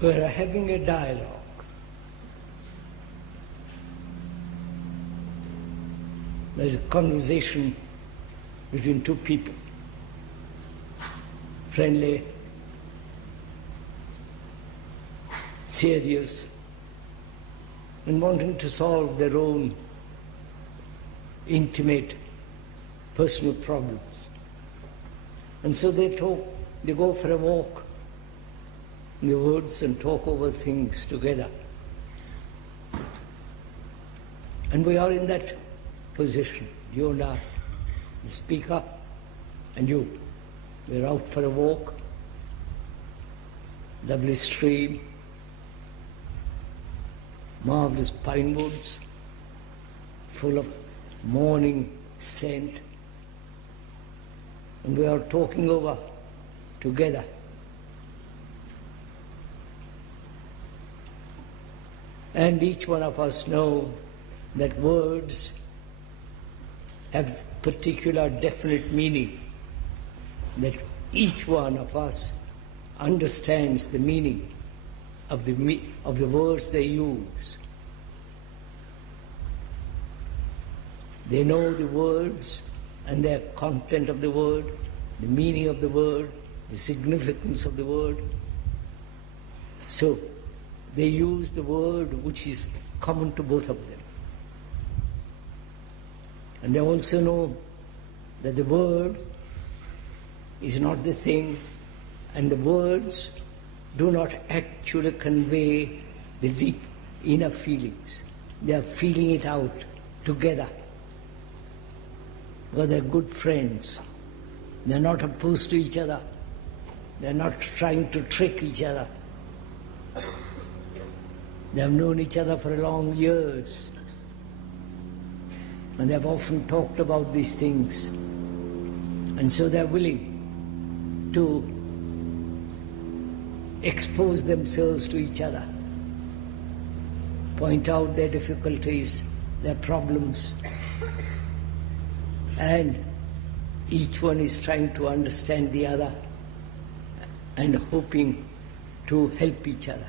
We're having a dialogue. There's a conversation between two people, friendly, serious, and wanting to solve their own intimate personal problems. And so they talk, they go for a walk in the woods and talk over things together. And we are in that position, you and I, the speaker and you. We're out for a walk, lovely stream, marvelous pine woods, full of morning scent, and we are talking over together. And each one of us know that words have particular definite meaning, that each one of us understands the meaning of the words they use. They know the words and their content of the word, the meaning of the word, the significance of the word. So they use the word which is common to both of them. And they also know that the word is not the thing, and the words do not actually convey the deep inner feelings. They are feeling it out together. Because they're good friends. They're not opposed to each other. They're not trying to trick each other. They have known each other for long years. And they have often talked about these things. And so they're willing to expose themselves to each other, point out their difficulties, their problems, and each one is trying to understand the other and hoping to help each other.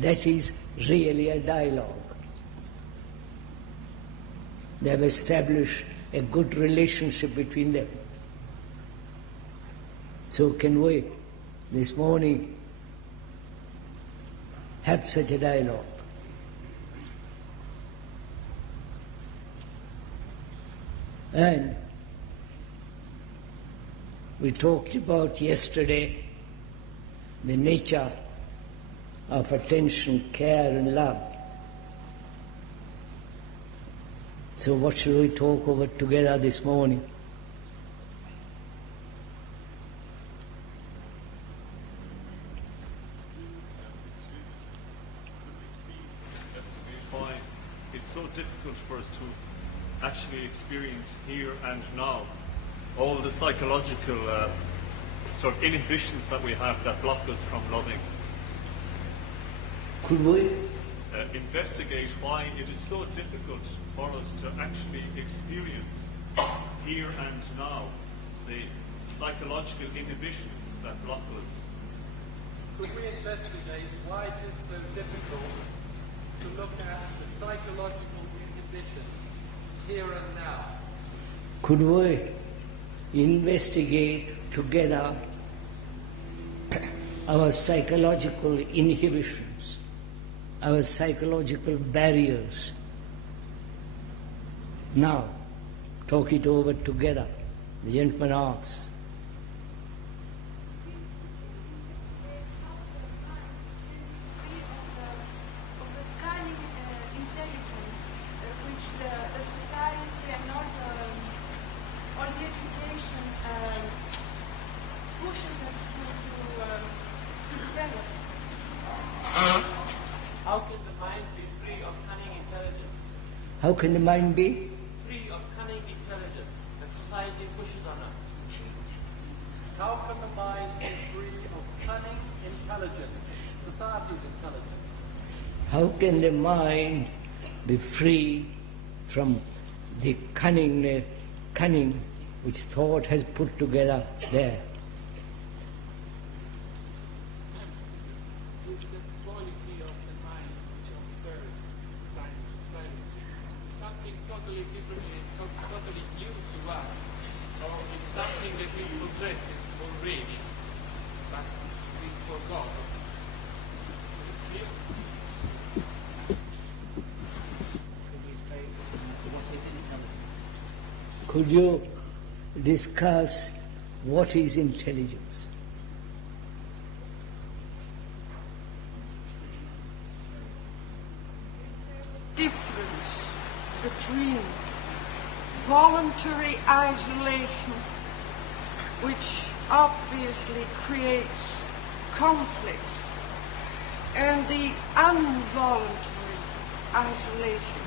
That is really a dialogue. They have established a good relationship between them. So can we, this morning, have such a dialogue? And we talked about yesterday the nature of attention, care and love. So what shall we talk over together this morning? Why it's so difficult for us to actually experience here and now all the psychological sort of inhibitions that we have that block us from loving. Could we investigate why it is so difficult for us to actually experience here and now the psychological inhibitions that block us? Could we investigate why it is so difficult to look at the psychological inhibitions here and now? Could we investigate together our psychological inhibitions, our psychological barriers? Now, talk it over together. The gentleman asks. How can the mind be free of cunning intelligence that society pushes on us? How can the mind be free of cunning intelligence, society's intelligence? How can the mind be free from the cunning which thought has put together there? totally different, totally new to us, or it's something that we possess already, but we forgot. Could you discuss what is intelligence? Difference between voluntary isolation, which obviously creates conflict, and the involuntary isolation,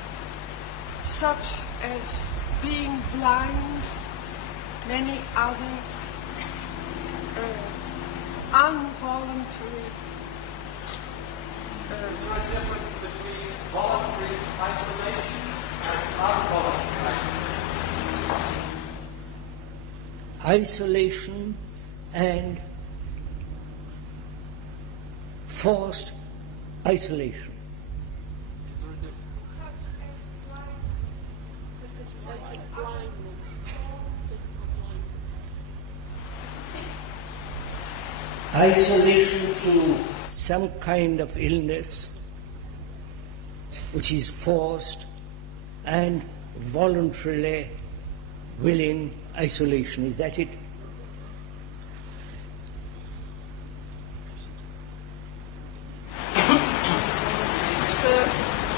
such as being blind, many other involuntary Is there a difference between voluntary isolation and involuntary isolation? Isolation and forced isolation. Isolation through some kind of illness which is forced, and voluntarily willing isolation. Is that it? So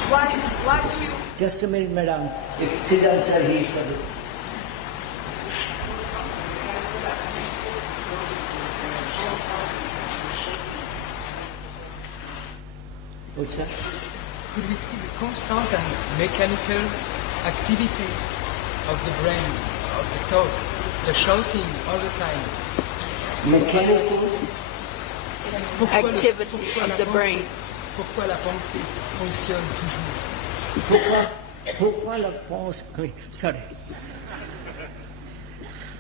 why do you... Just a minute, madam. Sit down, sir. He is coming. What's that? Could we see the constant and mechanical activity of the brain, of the thought, the shouting all the time? Mechanical activity of the brain. Pourquoi la pensée fonctionne toujours? Pourquoi la pensée... Sorry.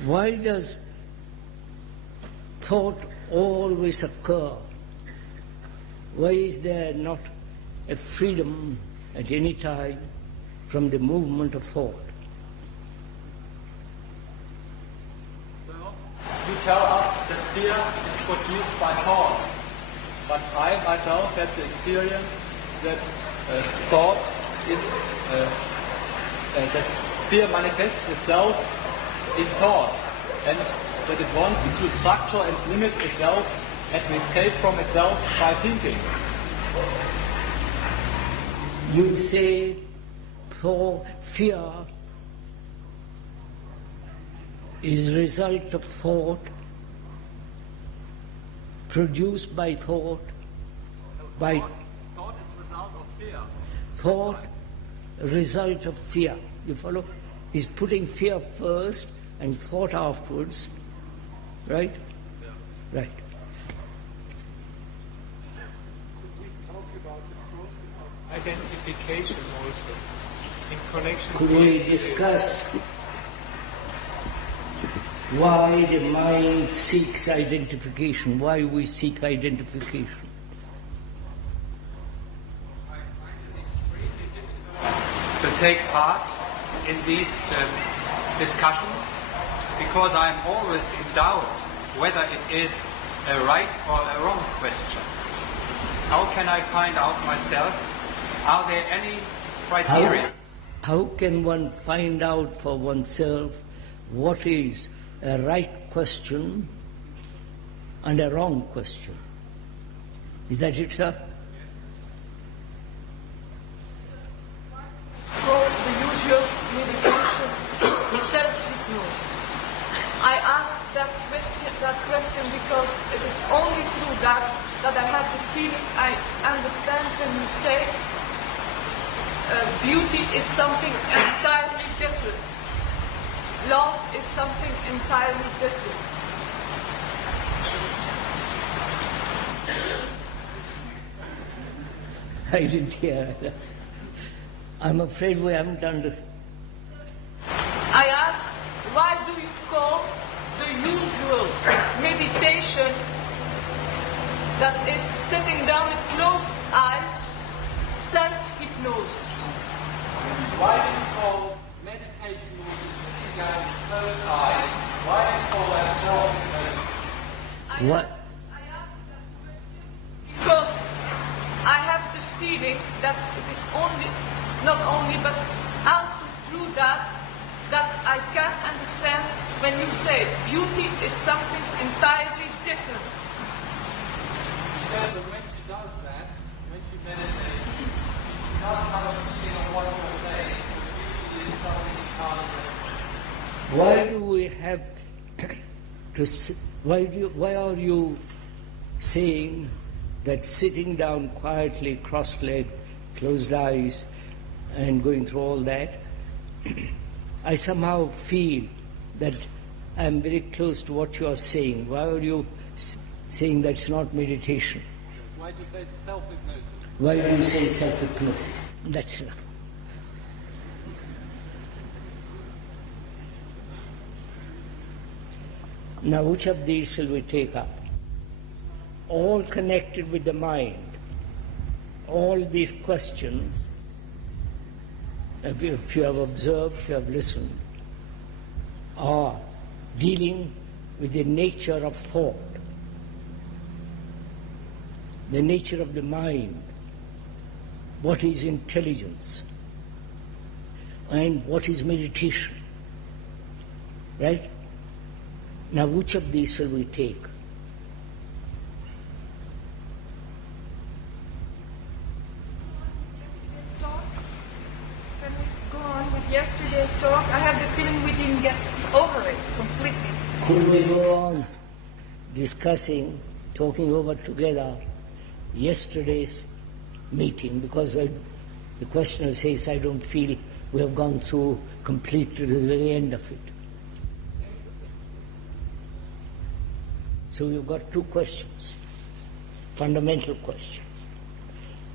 Why does thought always occur? Why is there not a freedom at any time from the movement of thought? So, you tell us that fear is produced by thought. But I myself had the experience that thought is, that fear manifests itself in thought, and that it wants to structure and limit itself and escape from itself by thinking. You say fear is a result of thought, produced by thought, by Thought is the result of fear. thought, a result of fear. You follow? He's putting fear first and thought afterwards, right? Yeah. Right. Identification also, in connection Could to we discuss why the mind seeks identification, why we seek identification? To take part in these discussions, because I'm always in doubt whether it is a right or a wrong question. How can I find out myself? Are there any criteria? How can one find out for oneself what is a right question and a wrong question? Is that it, sir? For the usual meditation, the self-hypnosis. I asked that question because it is only through that I have the feeling I understand when you say beauty is something entirely different. Love is something entirely different. I didn't hear that. I'm afraid we haven't understood. I ask, why do you call the usual meditation that is sitting down with closed eyes self-hypnosis? Why do you call What? I asked that question because I have the feeling that it is not only, but also through that I can understand when you say beauty is something entirely different. Because when she does that, when she meditates, she does have a feeling of what you're saying. Beauty is something entirely different. Why do we have to? Why are you saying that sitting down quietly, cross-legged, closed eyes, and going through all that? I somehow feel that I'm very close to what you are saying. Why are you saying that's not meditation? Why do you say self-hypnosis? Why do you say self-hypnosis? That's enough. Now, which of these shall we take up? All connected with the mind. All these questions, if you have observed, if you have listened, are dealing with the nature of thought, the nature of the mind, what is intelligence, and what is meditation. Right? Now, which of these shall we take? Yesterday's talk? Can we go on with yesterday's talk? I have the feeling we didn't get over it completely. Could we go on discussing, talking over together yesterday's meeting? Because the questioner says, I don't feel we have gone through completely to the very end of it. So you've got two questions, fundamental questions.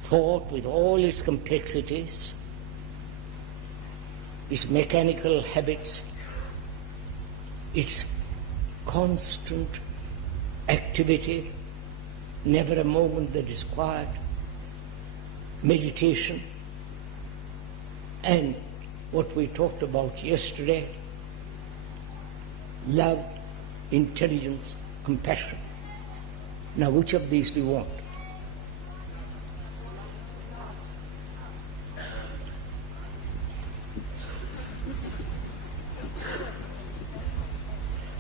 Thought with all its complexities, its mechanical habits, its constant activity, never a moment that is quiet, meditation, and what we talked about yesterday, love, intelligence, compassion. Now, which of these do you want?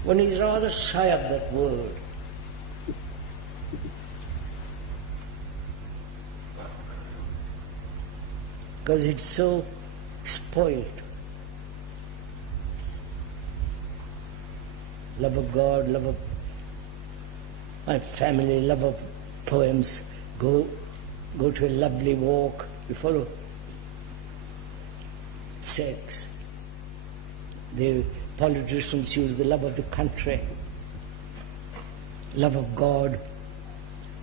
One is rather shy of that word. Because it's so spoiled. Love of God, love of my family, love of poems, go to a lovely walk, you follow? Sex. The politicians use the love of the country, love of God,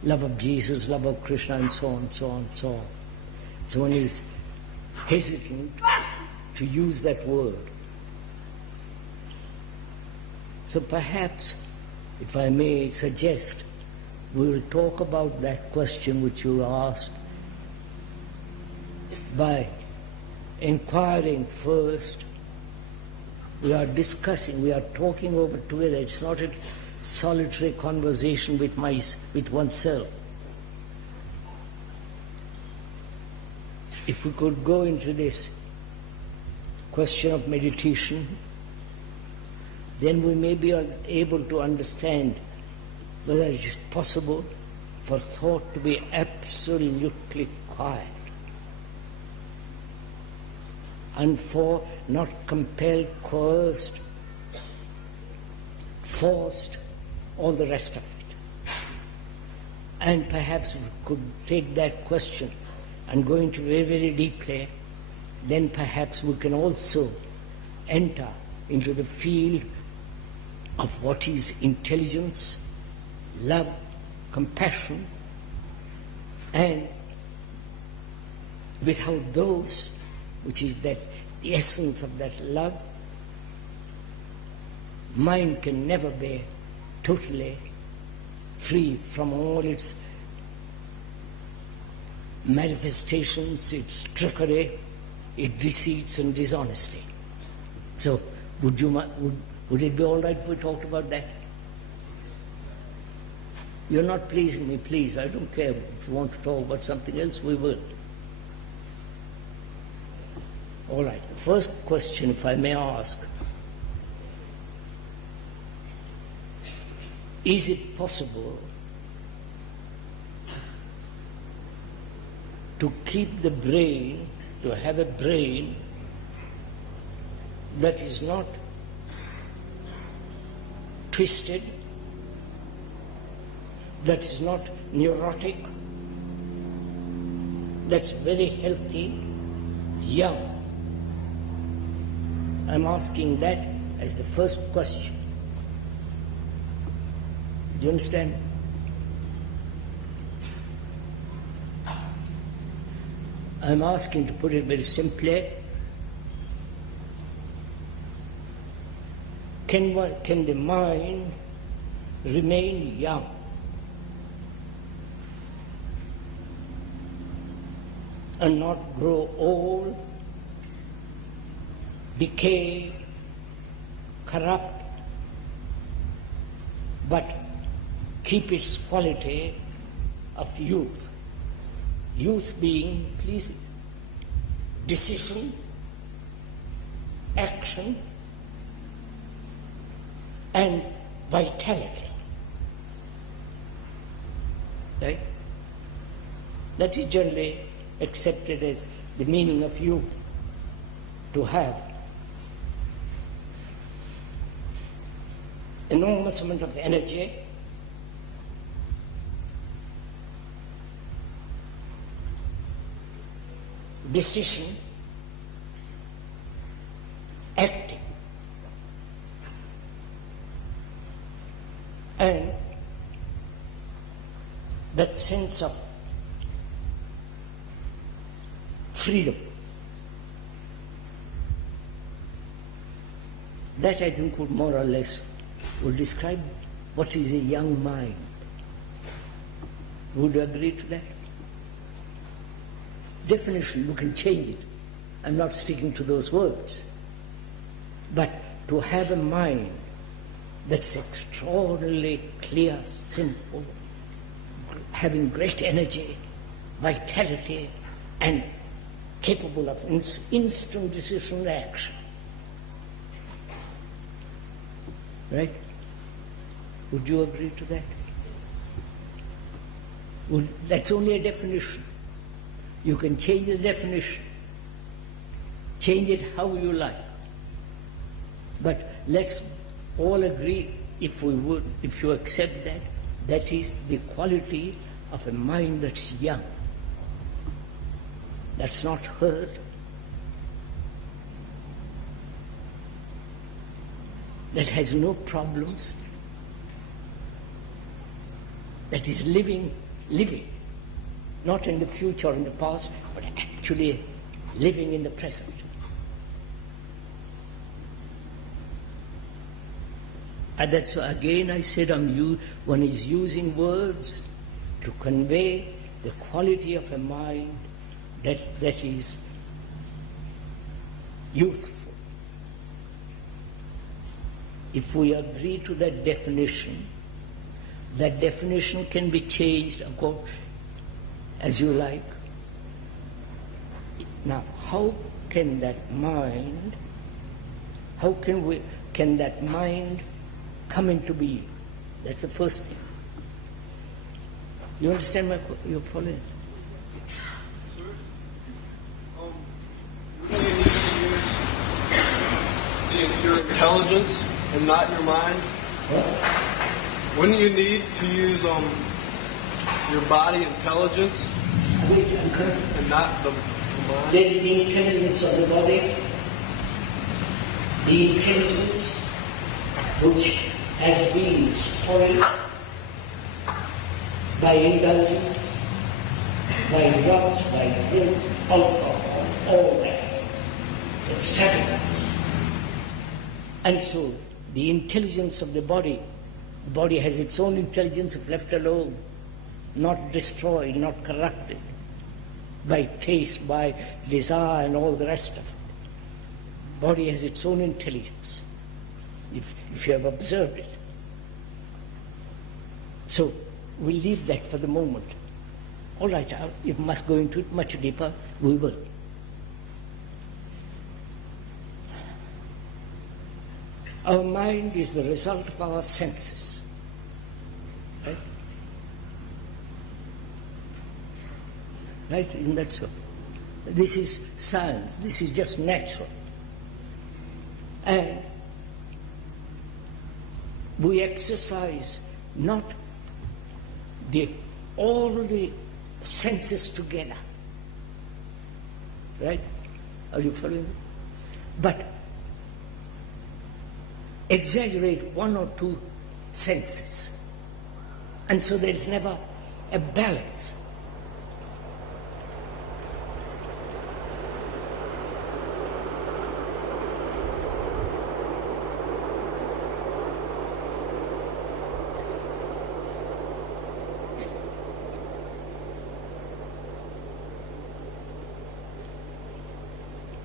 love of Jesus, love of Krishna, and so on, so on, so on. So one is hesitant to use that word. So perhaps, if I may suggest, we will talk about that question which you asked by inquiring first. We are discussing, we are talking over together. It's not a solitary conversation with oneself. If we could go into this question of meditation, then we may be able to understand whether it is possible for thought to be absolutely quiet and for not compelled, coerced, forced, all the rest of it. And perhaps we could take that question and go into very, very deeply, then perhaps we can also enter into the field of what is intelligence, love, compassion, and without those, which is that the essence of that love, mind can never be totally free from all its manifestations, its trickery, its deceits and dishonesty. So, would it be all right if we talked about that? You're not pleasing me, please. I don't care. If you want to talk about something else, we will. All right. The first question, if I may ask, is it possible to keep the brain, to have a brain that is not twisted, that is not neurotic, that's very healthy, young? I'm asking that as the first question. Do you understand? I'm asking, to put it very simply, can the mind remain young? And not grow old, decay, corrupt, but keep its quality of youth. Youth being, please, decision, action, and vitality. Right? That is generally accepted as the meaning of youth, to have enormous amount of energy, decision, acting, and that sense of freedom. That, I think, would more or less describe what is a young mind. Would you agree to that? Definition, you can change it. I'm not sticking to those words. But to have a mind that's extraordinarily clear, simple, having great energy, vitality, and capable of instant decision and action. Right? Would you agree to that? That's only a definition. You can change the definition, change it how you like. But let's all agree, if you accept that, that is the quality of a mind that's young, that's not hurt, that has no problems, that is living, not in the future or in the past, but actually living in the present. And that's why, again, I said one is using words to convey the quality of a mind that is youthful. If we agree to that definition can be changed as you like. Now, how can that mind come into being? That's the first thing. You understand you follow it? Sir, you need to use your intelligence and not your mind. Wouldn't you need to use your body intelligence and not the mind? There's the intelligence of the body, the intelligence which has been spoiled by indulgence, by drugs, by drink, alcohol, all that, extravagance. And so the intelligence of the body has its own intelligence if left alone, not destroyed, not corrupted by taste, by desire and all the rest of it. Body has its own intelligence, if you have observed it. So we'll leave that for the moment. All right, if we must go into it much deeper, we will. Our mind is the result of our senses. Right? Right? Isn't that so? This is science. This is just natural. And we exercise not all the senses together. Right? Are you following? But exaggerate one or two senses. And so there's never a balance.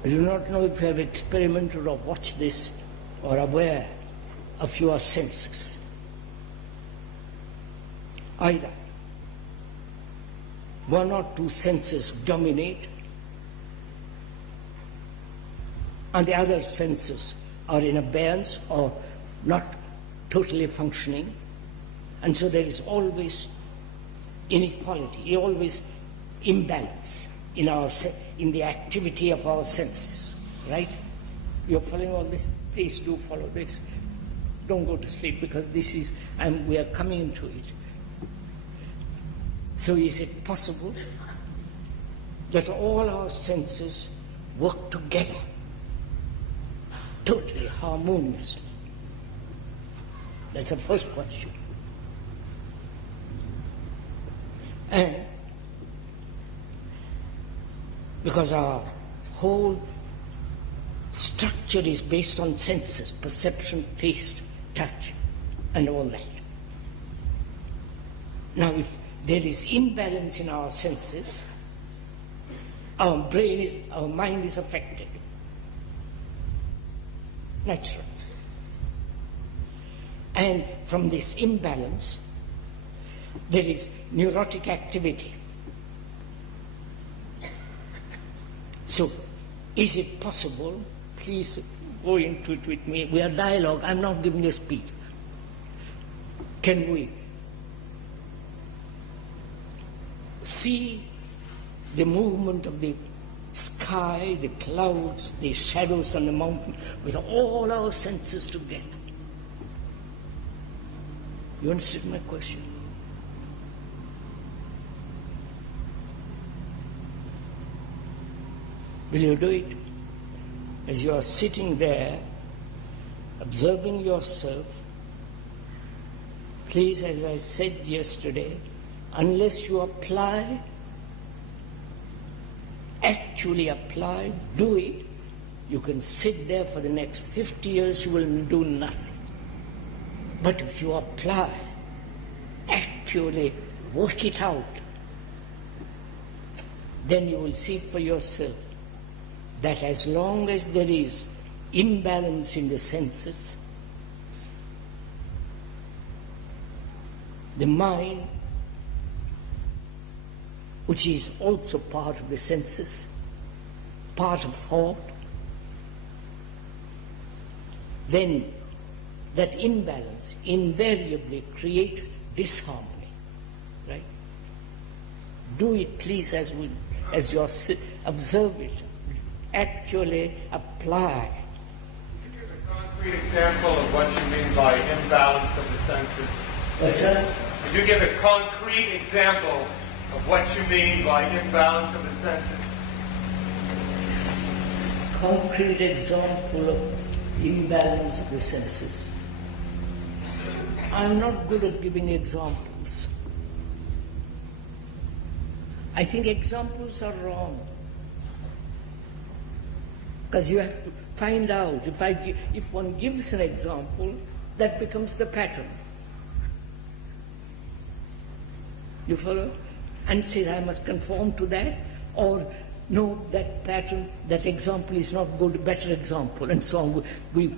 I do not know if you have experimented or watched this or aware of your senses. Either one or two senses dominate and the other senses are in abeyance or not totally functioning, and so there is always inequality, always imbalance in the activity of our senses, right? You're following all this? Please do follow this. Don't go to sleep, because this is, and we are coming into it. So is it possible that all our senses work together, totally harmoniously? That's the first question. And because our whole structure is based on senses, perception, taste, touch, and all that. Now, if there is imbalance in our senses, our mind is affected. Naturally. And from this imbalance, there is neurotic activity. So, is it possible? Please go into it with me. We are dialogue. I'm not giving a speech. Can we see the movement of the sky, the clouds, the shadows on the mountain with all our senses together? You understand my question? Will you do it? As you are sitting there, observing yourself, please, as I said yesterday, unless you apply, actually apply, do it, you can sit there for the next 50 years, you will do nothing. But if you apply, actually work it out, then you will see it for yourself that as long as there is imbalance in the senses, the mind, which is also part of the senses, part of thought, then that imbalance invariably creates disharmony, right? Do it, please, as you observe it. Actually apply. Can you give a concrete example of what you mean by imbalance of the senses? What's that? Can you give a concrete example of what you mean by imbalance of the senses? Concrete example of imbalance of the senses. I'm not good at giving examples. I think examples are wrong. Because you have to find out, if one gives an example, that becomes the pattern. You follow? And say, I must conform to that, or no, that pattern, that example is not good, better example, and so on. We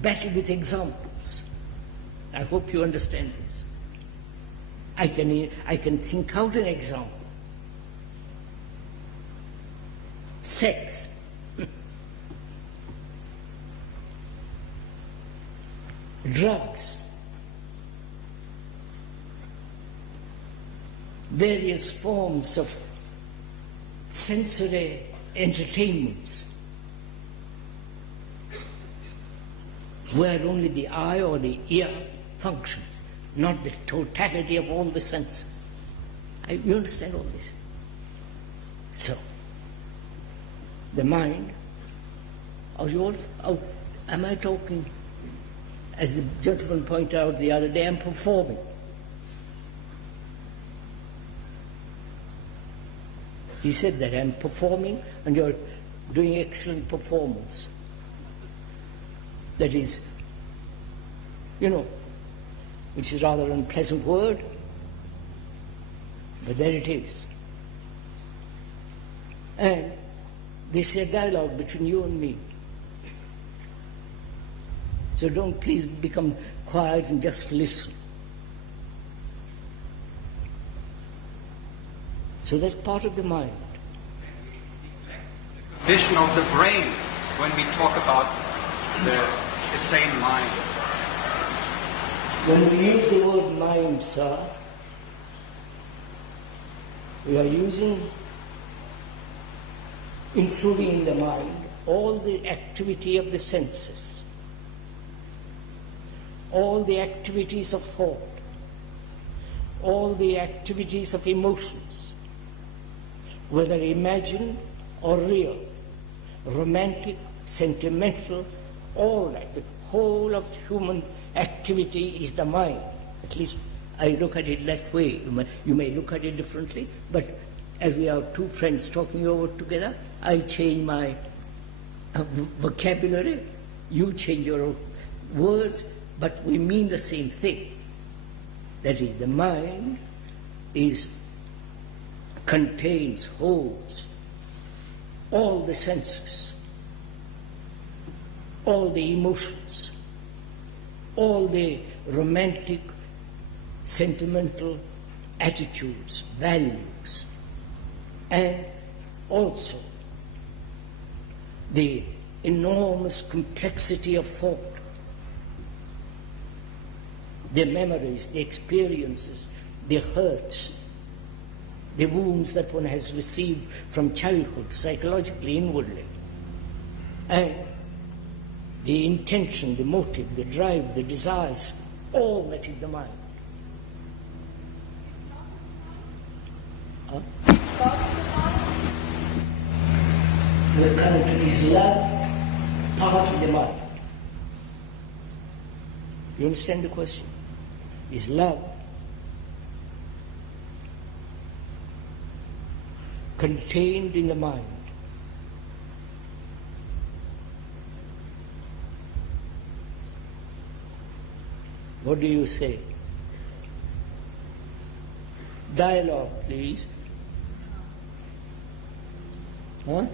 battle with examples. I hope you understand this. I can think out an example. Sex. Drugs. Various forms of sensory entertainments where only the eye or the ear functions, not the totality of all the senses. You understand all this? So, the mind, am I talking, as the gentleman pointed out the other day, I'm performing. He said that I'm performing and you're doing excellent performance. That is, which is rather an unpleasant word, but there it is. And this is a dialogue between you and me. So don't please become quiet and just listen. So that's part of the mind. The condition of the brain when we talk about the sane mind. When we use the word mind, sir, we are including in the mind, all the activity of the senses, all the activities of thought, all the activities of emotions, whether imagined or real, romantic, sentimental, all that. The whole of human activity is the mind. At least I look at it that way. You may look at it differently, but as we are two friends talking over together, I change my vocabulary, you change your words, but we mean the same thing. That is, the mind contains, holds all the senses, all the emotions, all the romantic, sentimental attitudes, values, and also the enormous complexity of thought, the memories, the experiences, the hurts, the wounds that one has received from childhood, psychologically, inwardly, and the intention, the motive, the drive, the desires, all that is the mind. The country is love, part of the mind. You understand the question? Is love contained in the mind? What do you say? Dialogue, please. Huh?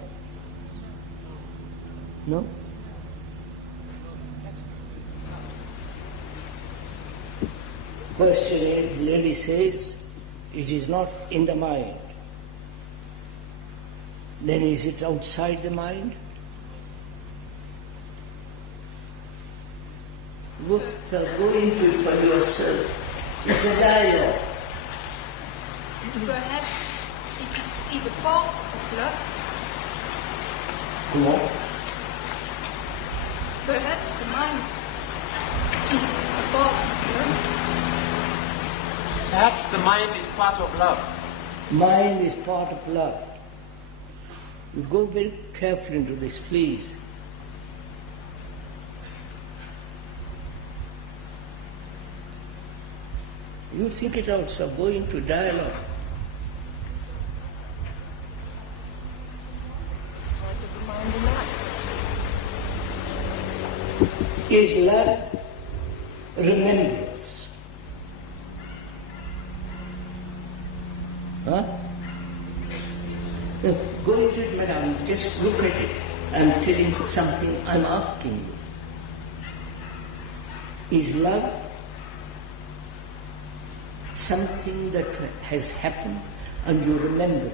No? Question is, the lady says, it is not in the mind. Then is it outside the mind? Go into it for yourself. It's a dialogue. Perhaps it is a part of love. What? Perhaps the mind is a part of love. Perhaps the mind is part of love. Mind is part of love. You go very carefully into this, please. You think it out, so go into dialogue. Is love remembrance? Huh? No, go into it, madam. Just look at it. I'm telling you something, I'm asking you. Is love something that has happened and you remember it.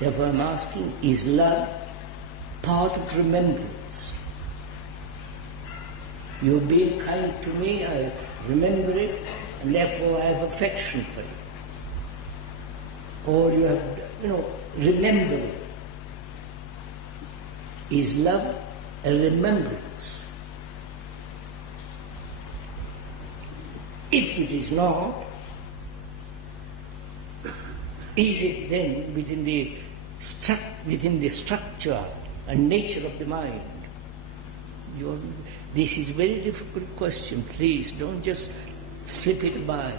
Therefore I'm asking, is love part of remembrance? You've been kind to me, I remember it, and therefore I have affection for you. Or you have, remember it. Is love a remembrance? If it is not, is it then within the structure and nature of the mind? This is a very difficult question. Please don't just slip it by.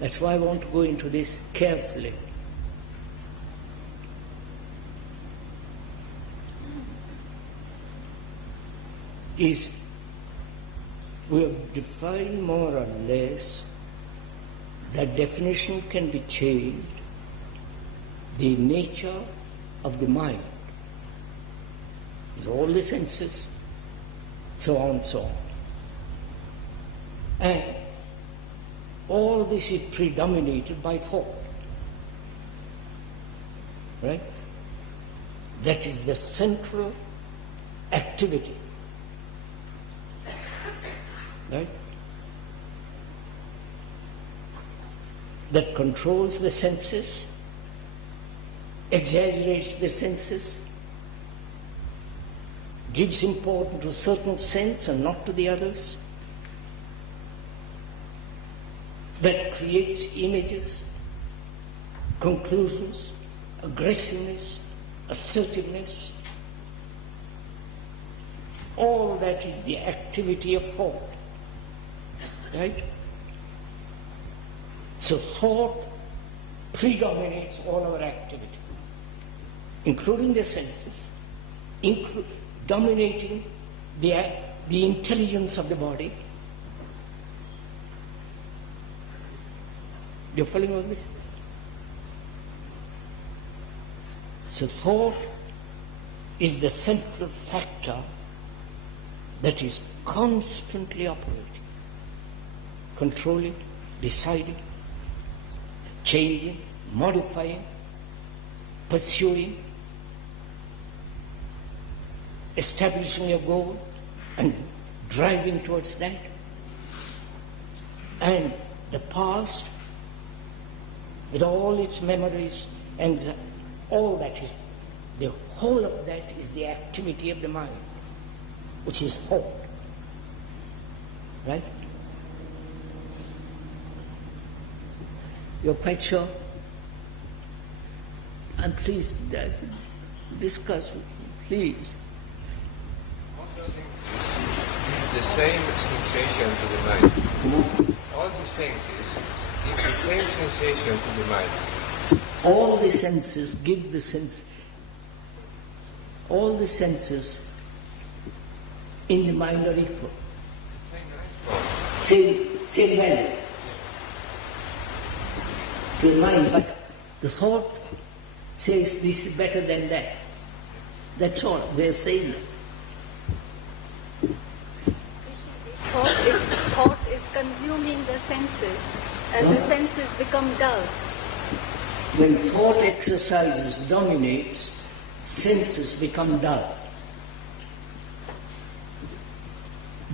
That's why I want to go into this carefully. We have defined more or less, that definition can be changed, the nature of the mind. It's all the senses, so on, so on. And all this is predominated by thought. Right? That is the central activity. Right? That controls the senses, exaggerates the senses, gives importance to a certain sense and not to the others, that creates images, conclusions, aggressiveness, assertiveness. All that is the activity of thought. Right? So thought predominates all our activity, including the senses, dominating the intelligence of the body. You're following all this? So thought is the central factor that is constantly operating, controlling, deciding, changing, modifying, pursuing, establishing a goal and driving towards that. And the past, with all its memories and all that is, the whole of that is the activity of the mind, which is thought. Right? You're quite sure? And please discuss with me, please. The same sensation to the mind. All the senses give the same sensation to the mind. All the senses give the sense. All the senses in the mind are equal. Same value to the mind, but the thought says this is better than that. That's all we're saying. Thought is consuming the senses, and the senses become dull. When thought exercises, dominates, senses become dull.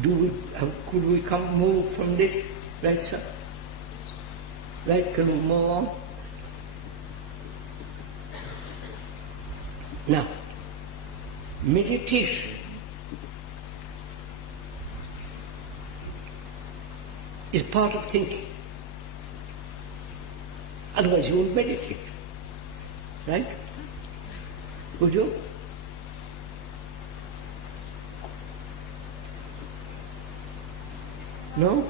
Could we move from this? Right, sir? Right, can we move on? Now, meditation is part of thinking. Otherwise you won't meditate. Right? Would you? No?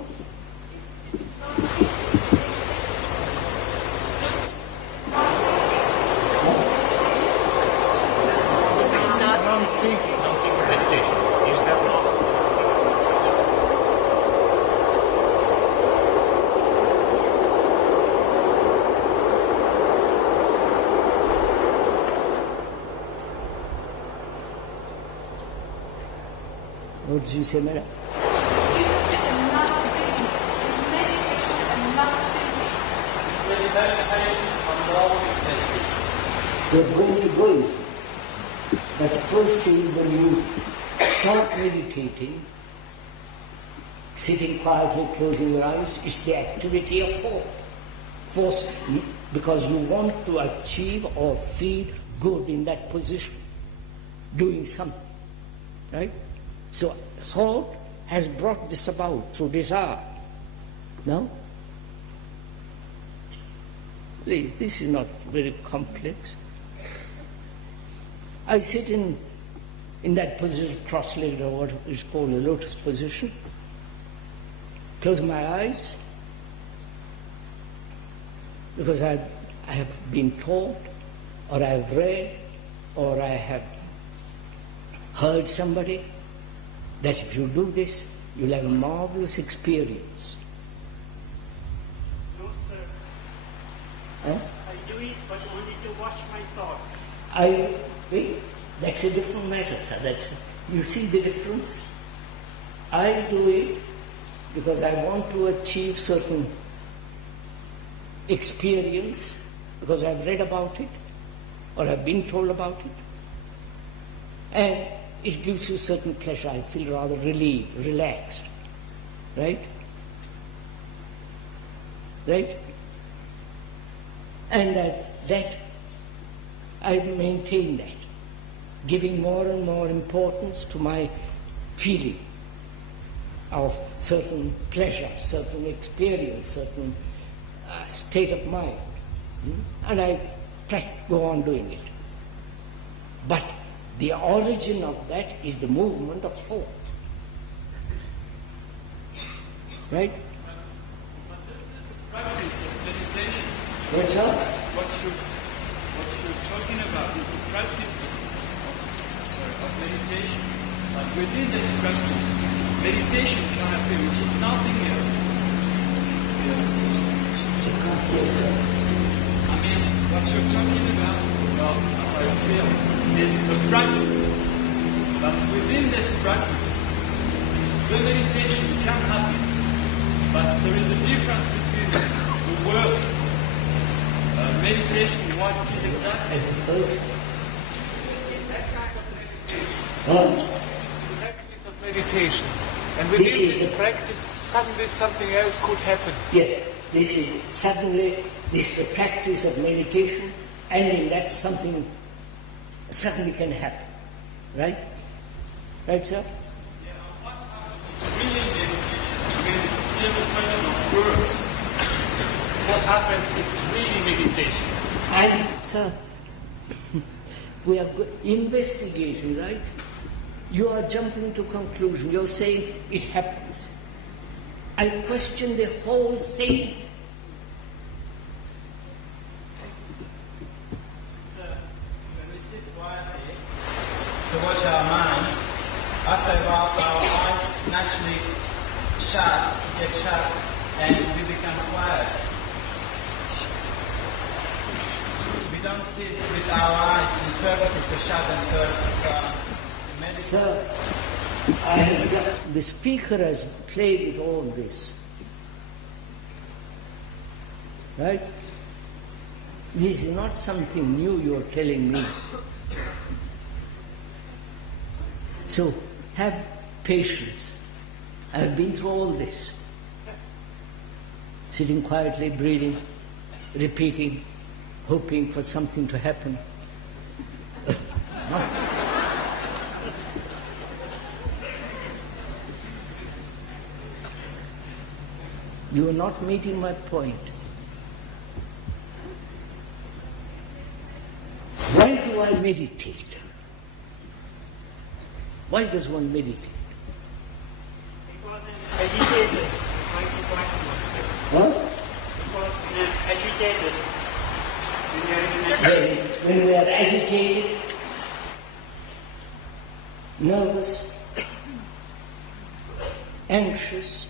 What did you say, Madam? Isn't it another business? Is meditation another business? You're going to go. But first thing, when you start meditating, sitting quietly, closing your eyes, is the activity of thought. Force, because you want to achieve or feel good in that position, doing something, right? So thought has brought this about through desire. No? Please, this is not very complex. I sit in that position, cross-legged, or what is called a lotus position, close my eyes, because I have been taught, or I have read, or I have heard somebody that if you do this, you'll have a marvelous experience. No, sir. Huh? I do it, but only to watch my thoughts. That's a different matter, sir. You see the difference? I do it because I want to achieve certain experience, because I've read about it, or I've been told about it, and it gives you certain pleasure. I feel rather relieved, relaxed, right? Right? And that I maintain that, giving more and more importance to my feeling of certain pleasure, certain experience, certain state of mind. And I go on doing it. But the origin of that is the movement of thought. Right? But this is the practice of meditation. What's up? What you're talking about is the practice of meditation. But within this practice, meditation can happen, which is something else. I mean, what you're talking about, well, as I feel, is the practice. But within this practice, the meditation can happen. But there is a difference between the word meditation, what it is exactly. This is the practice of meditation. And within this practice, suddenly something else could happen. Yes, this is the practice of meditation, and in that something suddenly can happen. Right? Right, sir? Yeah, what happens is really meditation. I mean, it's just a question of words. What happens is really meditation. And, sir, we are investigating, right? You are jumping to conclusion. You're saying it happens. I question the whole thing. Sir, when we sit quietly to watch our mind, after a while our eyes naturally get shut, and we become quiet. We don't sit with our eyes in purpose to shut them so as to Sir, the speaker has played with all this. Right? This is not something new you're telling me. So, have patience. I've been through all this. Sitting quietly, breathing, repeating, hoping for something to happen. You are not meeting my point. Why do I meditate? Why does one meditate? Because I'm agitated, trying to quiet myself. What? Because when I'm agitated, when we are agitated, nervous, anxious,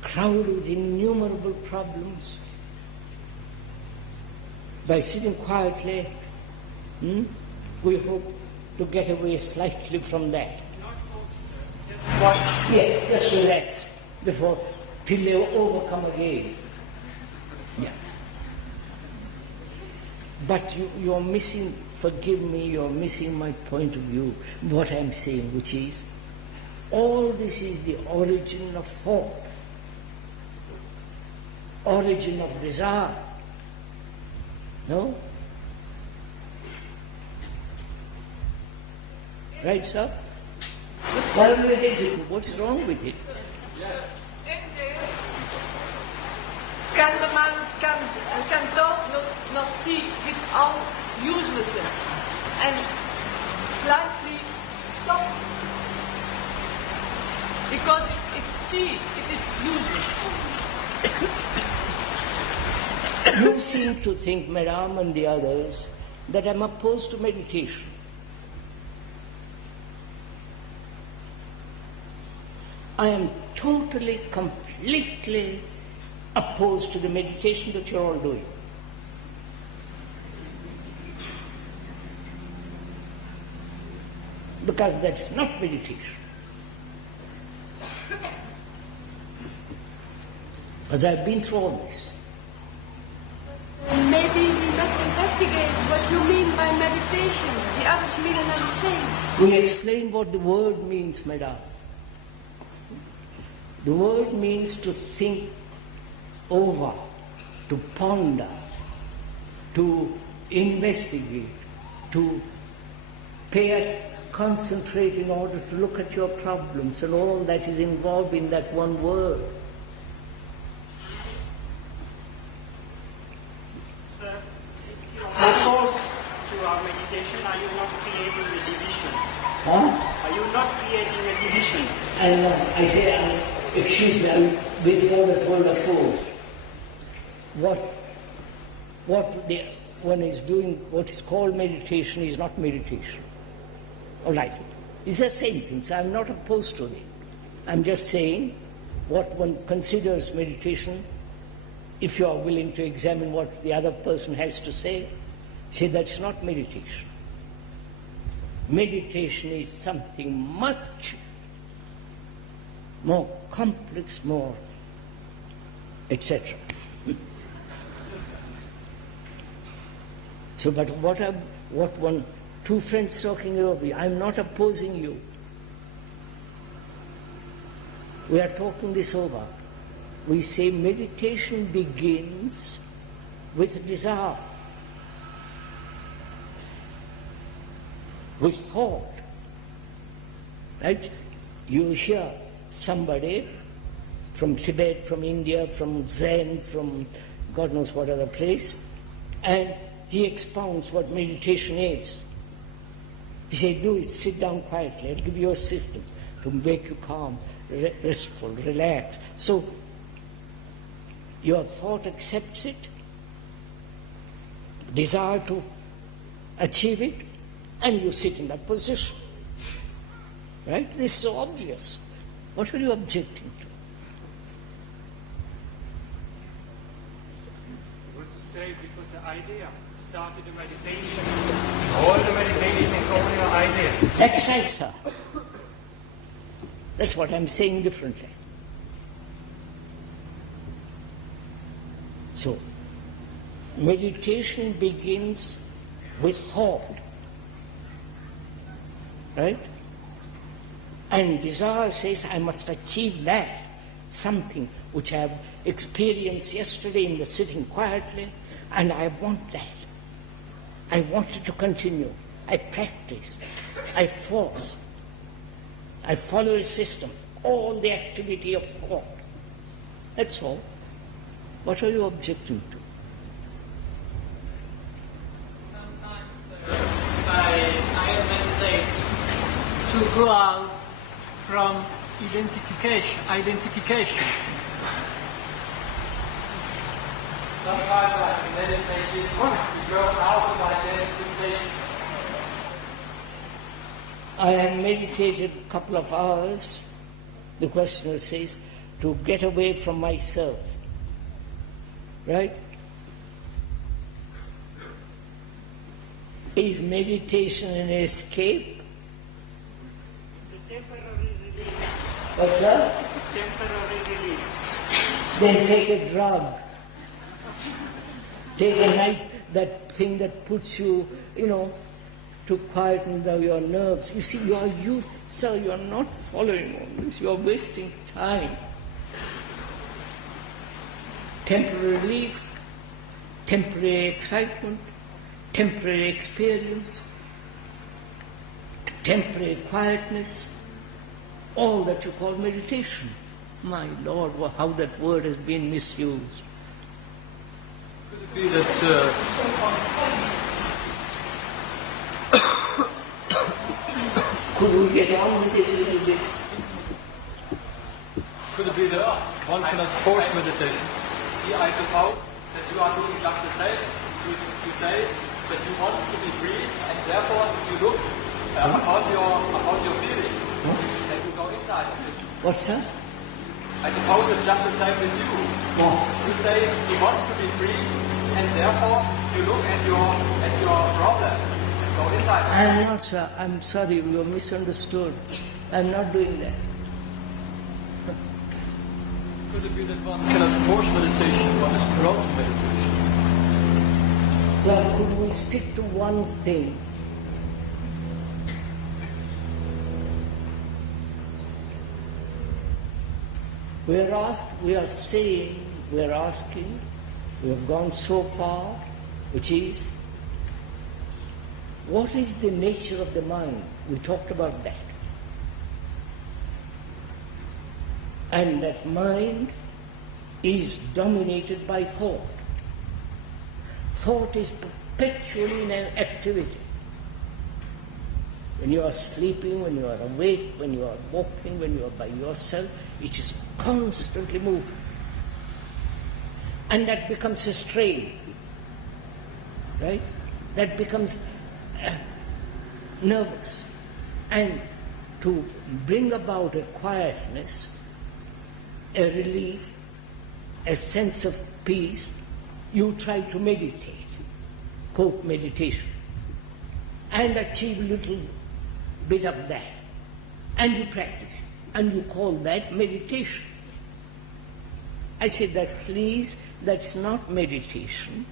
crowded with innumerable problems, by sitting quietly, we hope to get away slightly from that. not watch. Yeah, just relax before, till they overcome again. Yeah. But you're missing, forgive me, you're missing my point of view, what I'm saying, which is, all this is the origin of thought, origin of desire. No? Right, sir? Why are you hesitant? What's wrong with it? Can thought not see his own uselessness and slightly stop? Because it is useless. You seem to think, Madame and the others, that I'm opposed to meditation. I am totally, completely opposed to the meditation that you're all doing. Because that's not meditation. Because I've been through all this. Maybe we must investigate what you mean by meditation. The others mean another thing. We explain what the word means, Madam. The word means to think over, to ponder, to investigate, to concentrate in order to look at your problems, and all that is involved in that one word. Sir, if you are opposed to our meditation, are you not creating a division? Huh? Are you not creating a division? And I say, excuse me, I'm with all that word opposed. One is doing what is called meditation is not meditation. All right. It's the same thing, so I'm not opposed to it. I'm just saying what one considers meditation, if you are willing to examine what the other person has to say that's not meditation. Meditation is something much more complex, more, etc. So, but two friends talking over, I'm not opposing you. We are talking this over. We say meditation begins with desire, with thought. Right? You hear somebody from Tibet, from India, from Zen, from God knows what other place, and he expounds what meditation is. He says, do it, sit down quietly, I'll give you a system to make you calm, restful, relax. So, your thought accepts it, desire to achieve it, and you sit in that position. Right? This is so obvious. What are you objecting to? I want to say because the idea started the meditation. All the meditation is only an idea. That's right, sir. That's what I'm saying differently. So, meditation begins with thought. Right? And desire says, I must achieve that, something which I have experienced yesterday in the sitting quietly, and I want that. I want it to continue. I practice. I force. I follow a system. All the activity of thought. That's all. What are you objecting to? Sometimes I meditate to go out from identification. Sometimes I meditate to go out of identification. I have meditated a couple of hours, the questioner says, to get away from myself. Right? Is meditation an escape? It's a temporary relief. What's that? Temporary relief. Then take a drug. Take a night, that thing that puts you, to quieten your nerves. You see, sir, you are not following all this. You are wasting time. Temporary relief, temporary excitement, temporary experience, temporary quietness, all that you call meditation. My Lord, how that word has been misused. Could it be that could we get on with it a little bit? Could it be that one cannot force meditation? I suppose that you are doing just the same. You say that you want to be free, and therefore you look upon your feelings, and you go inside of it. What's that? I suppose it's just the same with you. You say you want to be free, and therefore you look at your problem and go inside. I am not, sir. I'm sorry, you misunderstood. I'm not doing that. Could it be that one cannot force meditation, one is brought to meditation? Sir, could we stick to one thing? We are asking, we have gone so far, which is, what is the nature of the mind? We talked about that. And that mind is dominated by thought. Thought is perpetually in an activity. When you are sleeping, when you are awake, when you are walking, when you are by yourself, it is constantly moving. And that becomes a strain, right? That becomes nervous. And to bring about a quietness, a relief, a sense of peace, you try to meditate, quote meditation, and achieve a little bit of that. And you practice, and you call that meditation. I said that, please, that's not meditation.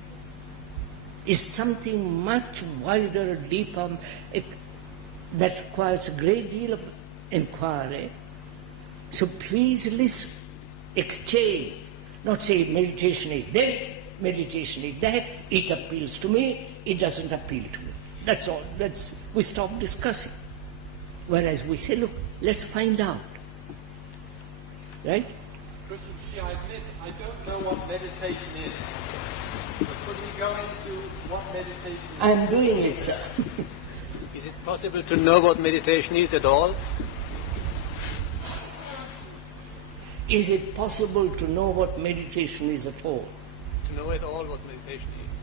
It's something much wider, deeper, that requires a great deal of inquiry. So please listen, exchange, not say meditation is this, meditation is that, it appeals to me, it doesn't appeal to me. That's all. We stop discussing. Whereas we say, look, let's find out. Right? Krishnamurti, I admit I don't know what meditation is. But could we go into what meditation is? I'm doing it, sir. Is it possible to know what meditation is at all? Is it possible to know what meditation is at all? To know at all what meditation is?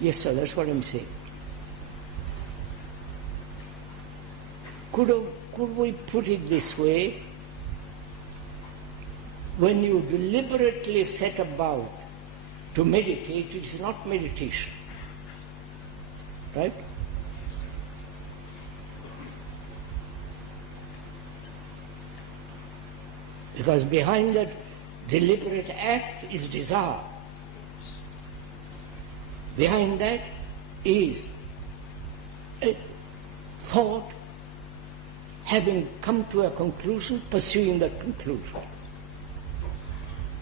Yes, sir, that's what I'm saying. Could we put it this way? When you deliberately set about to meditate, it's not meditation. Right? Because behind that deliberate act is desire. Behind that is a thought having come to a conclusion, pursuing that conclusion.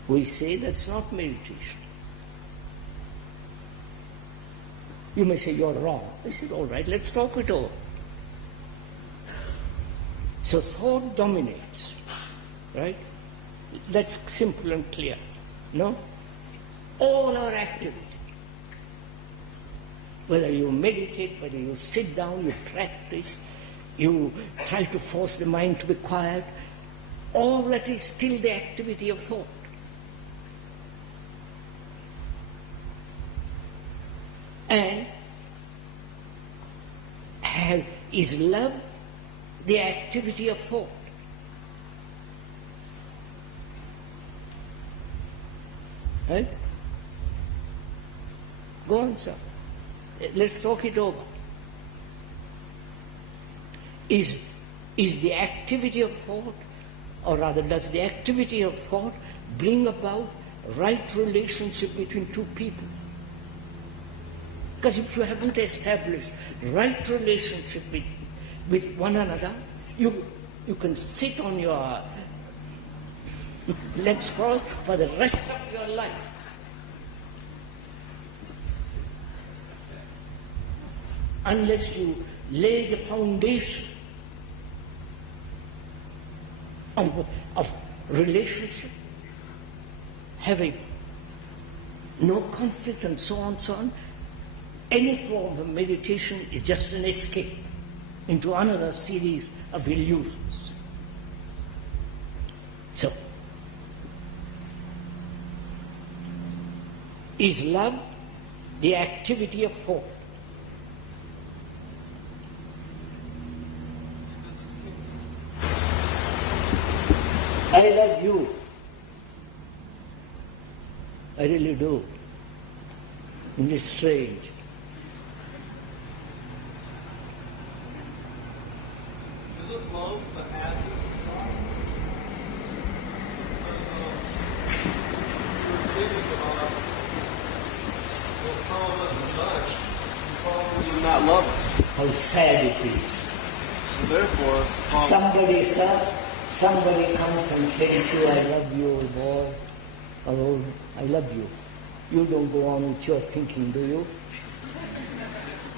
We say that's not meditation. You may say you're wrong. I said, all right, let's talk it over. So thought dominates, right? That's simple and clear. No? All our activity, whether you meditate, whether you sit down, you practice, you try to force the mind to be quiet, all that is still the activity of thought. And is love the activity of thought? Right? Go on, sir. Let's talk it over. Is the activity of thought or rather does the activity of thought bring about right relationship between two people? Because if you haven't established right relationship with one another, you can sit on your legs crossed for the rest of your life. Unless you lay the foundation of relationship, having no conflict and so on, any form of meditation is just an escape into another series of illusions. So, is love the activity of thought? I love you. I really do. It is strange. Isn't love the absence of thought? You're thinking about what some of us have done. You probably do not love us. How sad it is. So therefore, somebody comes and tells you, I love you, old boy, or old, I love you. You don't go on with your thinking, do you?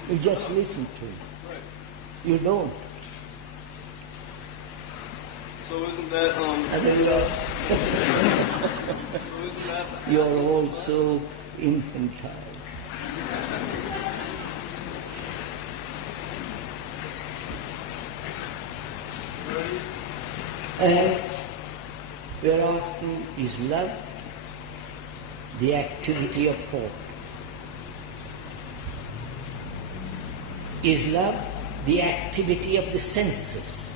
You just listen to it. You don't. so isn't that You're all so infantile. And we are asking, is love the activity of thought? Is love the activity of the senses?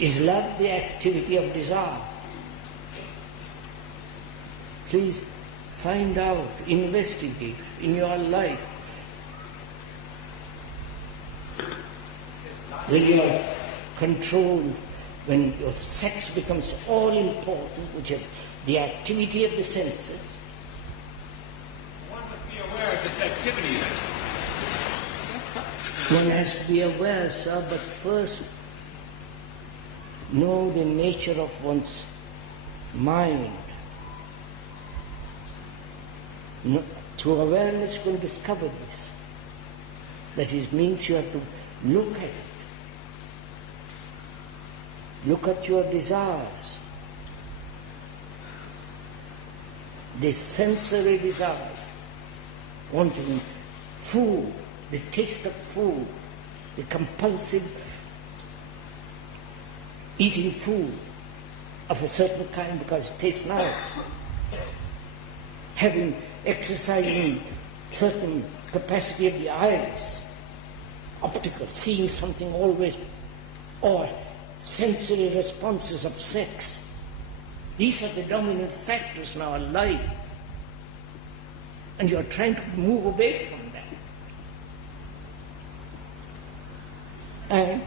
Is love the activity of desire? Please find out, investigate in your life. When you are controlled, when your sex becomes all important, which is the activity of the senses. One must be aware of this activity then. One has to be aware, sir, but first know the nature of one's mind. No, through awareness you can discover this. That is, means you have to look at it. Look at your desires. The sensory desires, wanting food, the taste of food, the compulsive eating food of a certain kind because it tastes nice, exercising certain capacity of the eyes, optical, seeing something always, or sensory responses of sex. These are the dominant factors in our life, and you are trying to move away from that. And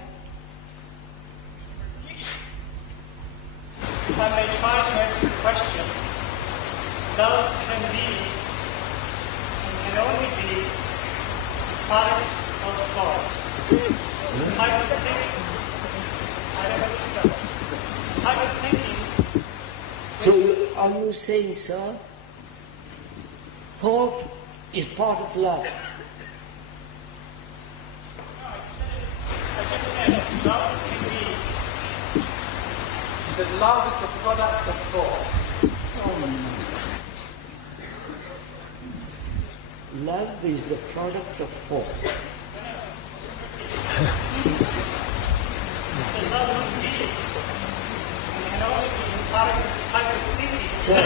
if I may try to answer your question, love can be and can only be product of thought. Type of thinking. I don't know so. Type of thinking. so are you saying, sir, thought is part of love? No, I just said love can be. That love is the product of thought. Love is the product of thought. So love can be and can also be part of the type of thinking. Sir,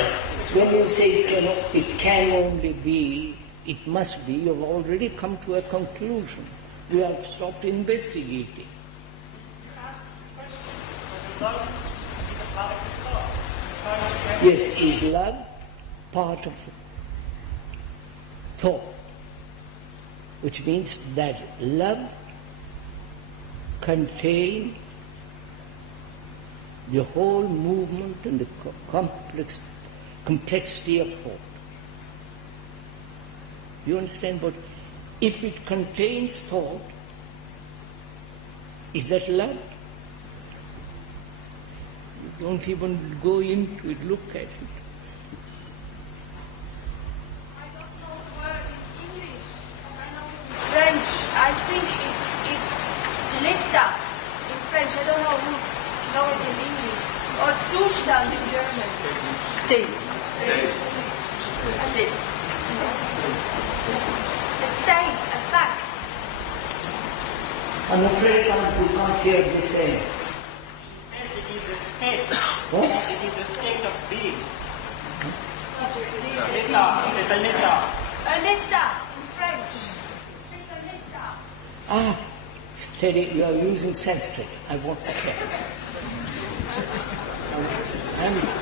when you say it can only be, it must be, you've already come to a conclusion. You have stopped investigating. Yes, is love part of thought? which means that love contains the whole movement and the complexity of thought. You understand? But if it contains thought, is that love? You don't even go into it, look at it. I don't know the word in English, but I know in French. I think it is l'état in French. I don't know who knows it in English. Or Zustand in German. State. That's it. A state, a fact. I'm afraid we can't hear the same. She says it is a state. What? It is a state of being. L'état. C'est un état. Un état in French. C'est un état. Ah, steady, you are using Sanskrit. I want to hear.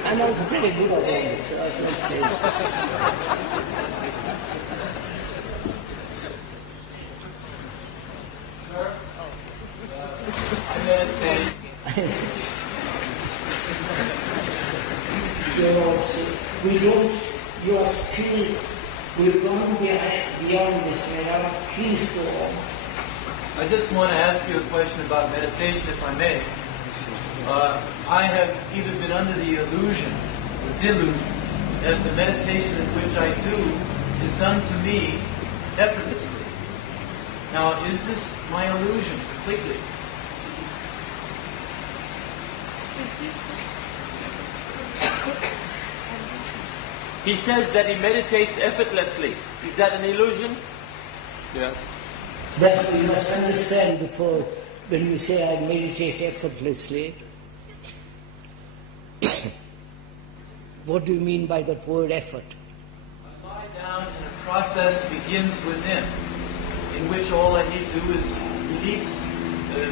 I'm also very good at all this. So I can you are still, we've gone beyond this, Madam. Please go on. I just want to ask you a question about meditation, if I may. I have either been under the illusion or delusion that the meditation in which I do is done to me effortlessly. Now, is this my illusion completely? He says that he meditates effortlessly. Is that an illusion? Yes. That we must understand before, when you say I meditate effortlessly, what do you mean by that word effort? I lie down and a process begins within, in which all I need to do is release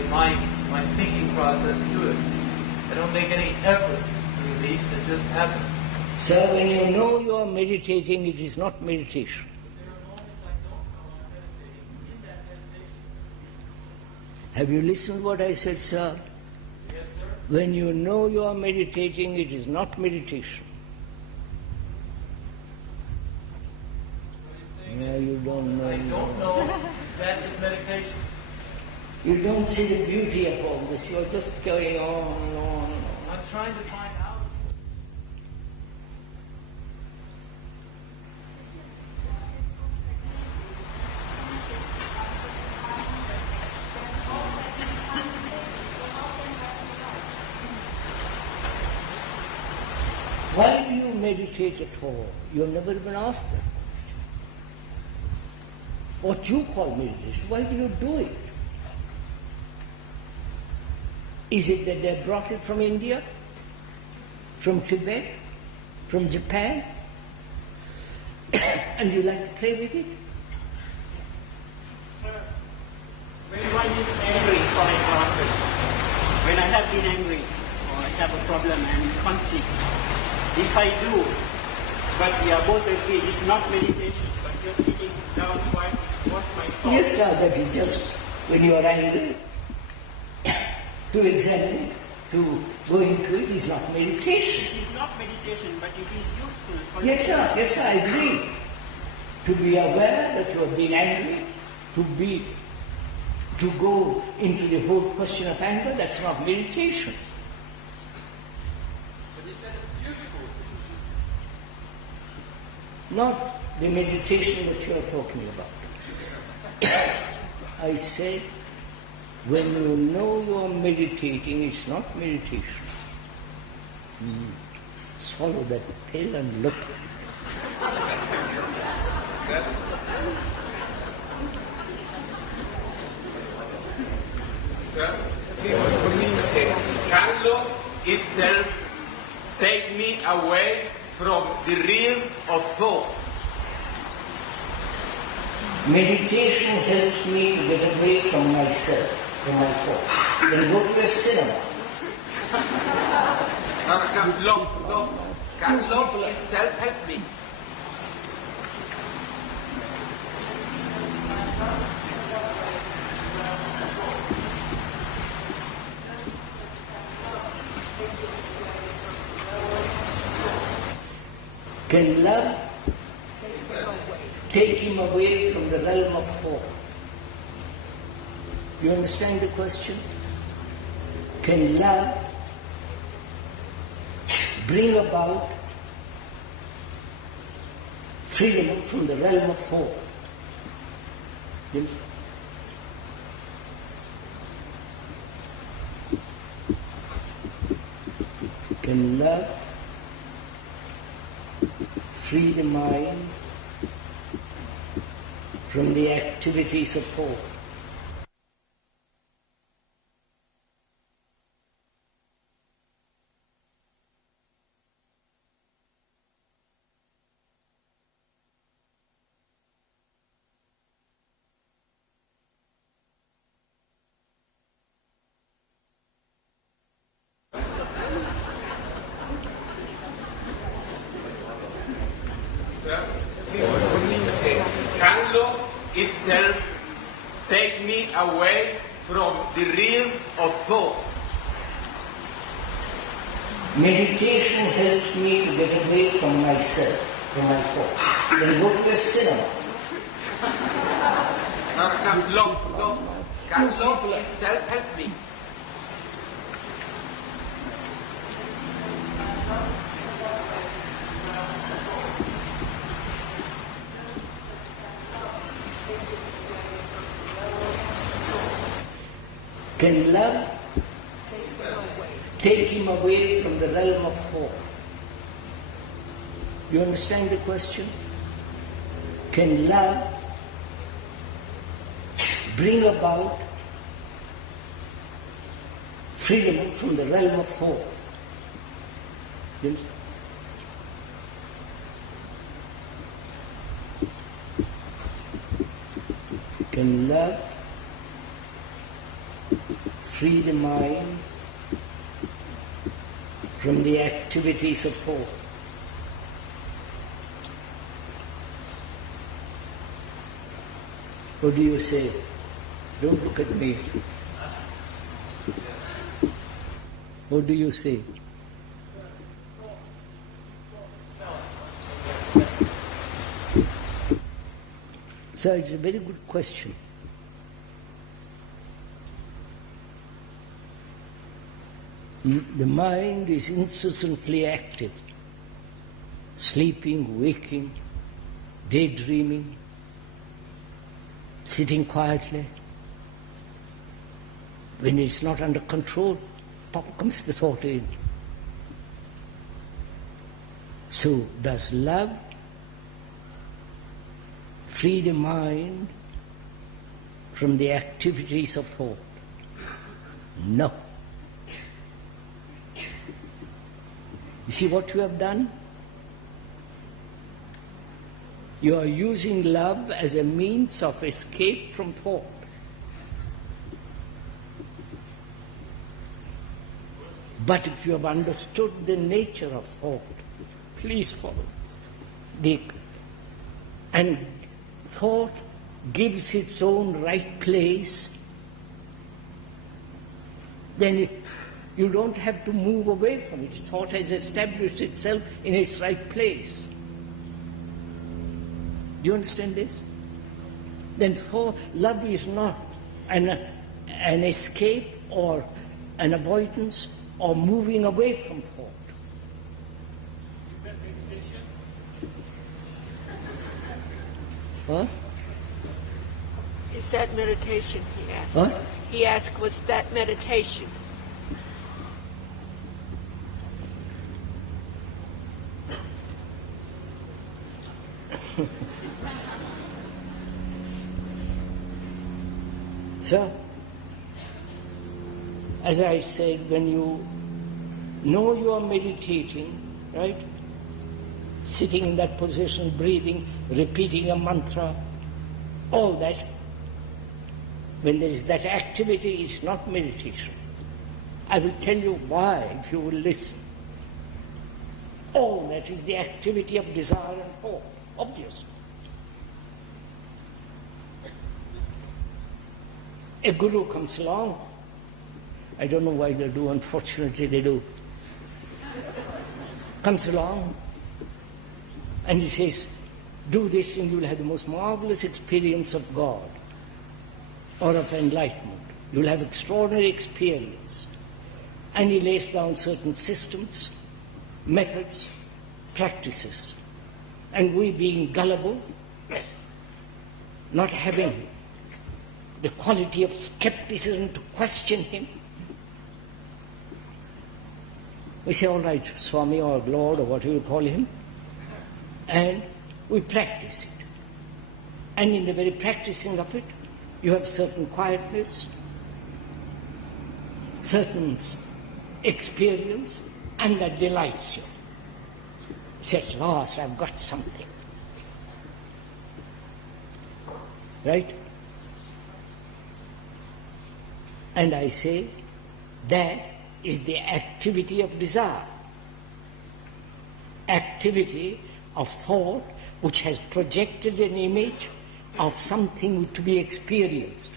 my thinking process to it. I don't make any effort to release, it just happens. So when you know you are meditating, it is not meditation. Have you listened what I said, sir? Yes, sir. When you know you are meditating, it is not meditation. No, you don't know. I don't know that is meditation. You don't see the beauty of all this. You're just going on and on and on. I'm trying to find out. Why do you meditate at all? You've never even asked that. What you call meditation, why do you do it? Is it that they brought it from India? From Tibet? From Japan? And you like to play with it? Sir, when one is angry, for example, when I have been angry, or I have a problem and in conflict, if I do, but we are both agreed, it's not meditation, but just sitting down quiet, watch my thoughts. Yes, sir, that is just when you are angry. To examine, to go into it is not meditation. It is not meditation, but it is useful. For Yes, sir, I agree. To be aware that you have been angry, to go into the whole question of anger, that's not meditation. Not the meditation that you are talking about. I said, when you know you are meditating, it's not meditation. Swallow that pill and look at it. Can love itself take me away from the realm of thought? Meditation helps me to get away from myself, from my thought. Then go to a cinema. Can love itself help me? Can love take him away from the realm of thought? You understand the question? Can love bring about freedom from the realm of thought? Can love free the mind from the activities of thought? Can love itself take me away from the realm of thought? Meditation helps me to get away from myself, from my thought. Then go to a cinema. Can love itself help me? Can love take him away from the realm of thought? You understand the question? Can love bring about freedom from the realm of thought? Can love free the mind from the activities of thought? What do you say? Don't look at me. What do you say? So it's a very good question. The mind is incessantly active, sleeping, waking, daydreaming, sitting quietly. When it's not under control, pop comes the thought in. So does love free the mind from the activities of thought? No. You see what you have done? You are using love as a means of escape from thought. But if you have understood the nature of thought, please follow. And thought gives its own right place, then you don't have to move away from it. Thought has established itself in its right place. Do you understand this? Then love is not an escape or an avoidance or moving away from thought. Is that meditation? What? Is that meditation, he asked. What? He asked, was that meditation? So, as I said, when you know you are meditating, right? Sitting in that position, breathing, repeating a mantra, all that, when there is that activity, it's not meditation. I will tell you why, if you will listen. All that is the activity of desire and thought, obviously. A guru comes along. I don't know why they do, unfortunately they do. Comes along And he says, do this and you'll have the most marvelous experience of God or of enlightenment. You'll have extraordinary experience. And he lays down certain systems, methods, practices. And we being gullible, not having the quality of skepticism to question him, we say, all right, Swami or Lord or whatever you call him, and we practice it. And in the very practicing of it, you have certain quietness, certain experience, and that delights you. You say, at last I've got something. Right? And I say, that is the activity of desire. Activity of thought which has projected an image of something to be experienced.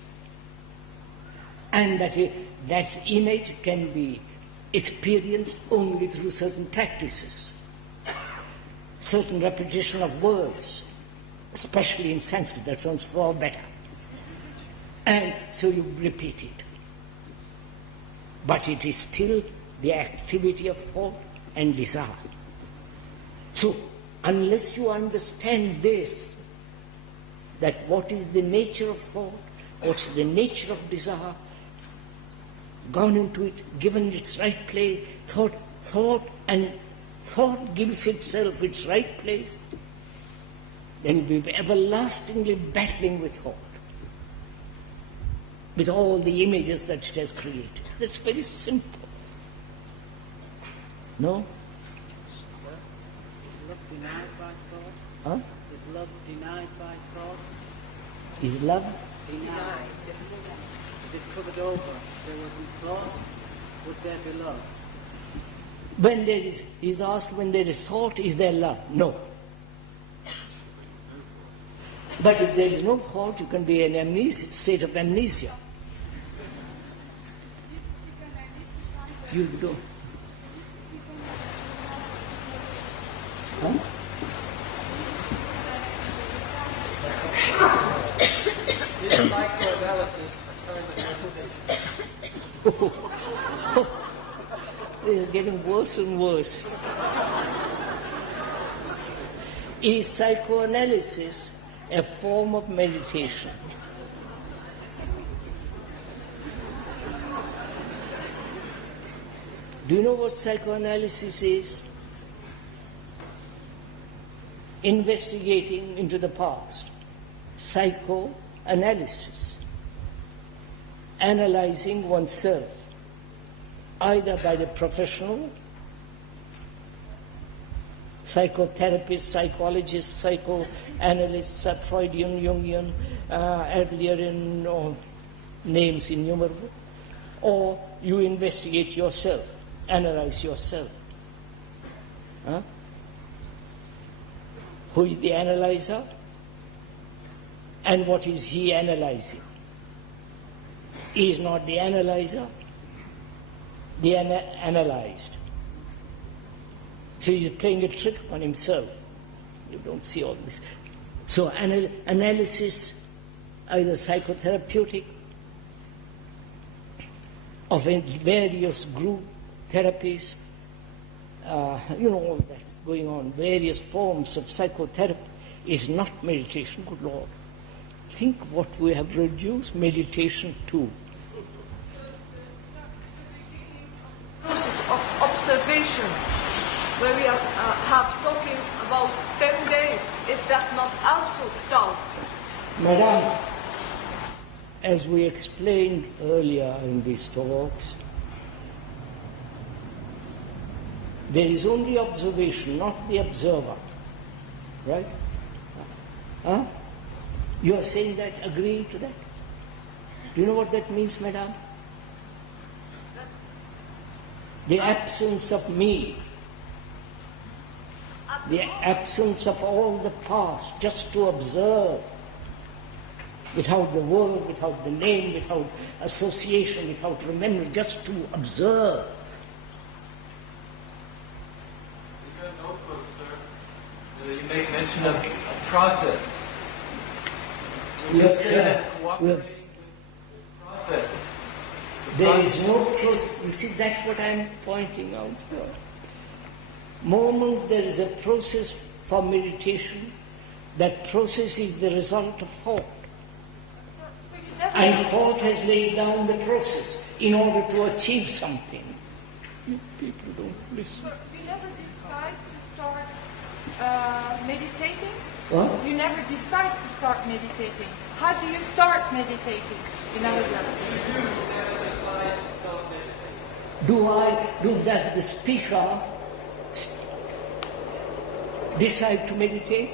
And that image can be experienced only through certain practices, certain repetition of words, especially in Sanskrit, that sounds far better. And so you repeat it. But it is still the activity of thought and desire. So, unless you understand this, that what is the nature of thought, what's the nature of desire, gone into it, given its right place, thought gives itself its right place, then you'll be everlastingly battling with thought, with all the images that it has created. That's very simple. No? Is love denied by thought? Huh? Is love denied by thought? Is love Denied. Is it covered over? If there wasn't thought, would there be love? When there is, he's asked, when there is thought, is there love? No. But if there is no thought, you can be in amnesia, state of amnesia. You don't. Huh? Is psychoanalysis a kind of meditation? This is getting worse and worse. Is psychoanalysis a form of meditation? Do you know what psychoanalysis is? Investigating into the past. Psychoanalysis. Analyzing oneself, either by the professional, psychotherapist, psychologist, psychoanalyst, Freudian, Jungian, Adlerian, or names innumerable, or you investigate yourself, analyze yourself. Huh? Who is the analyzer? And what is he analyzing? He is not the analyzer, the analyzed. So he's playing a trick on himself. You don't see all this. So analysis, either psychotherapeutic, of various group therapies, all that's going on, various forms of psychotherapy, is not meditation, good Lord. Think what we have reduced meditation to. Process of observation, where we have talking about 10 days, is that not also doubt? Madam, as we explained earlier in these talks, there is only observation, not the observer. Right? Huh? You are saying that, agreeing to that? Do you know what that means, madam? The absence of me. The absence of all the past, just to observe. Without the word, without the name, without association, without remembrance, just to observe. You got a notebook, sir. You make mention of a process. Yes, You say sir. that cooperating with the process. There is no process. You see, that's what I'm pointing out here. Moment there is a process for meditation, that process is the result of thought. And thought has laid down the process in order to achieve something. You people don't listen. You never decide to start meditating? What? You never decide to start meditating. How do you start meditating? In other words, does the speaker decide to meditate?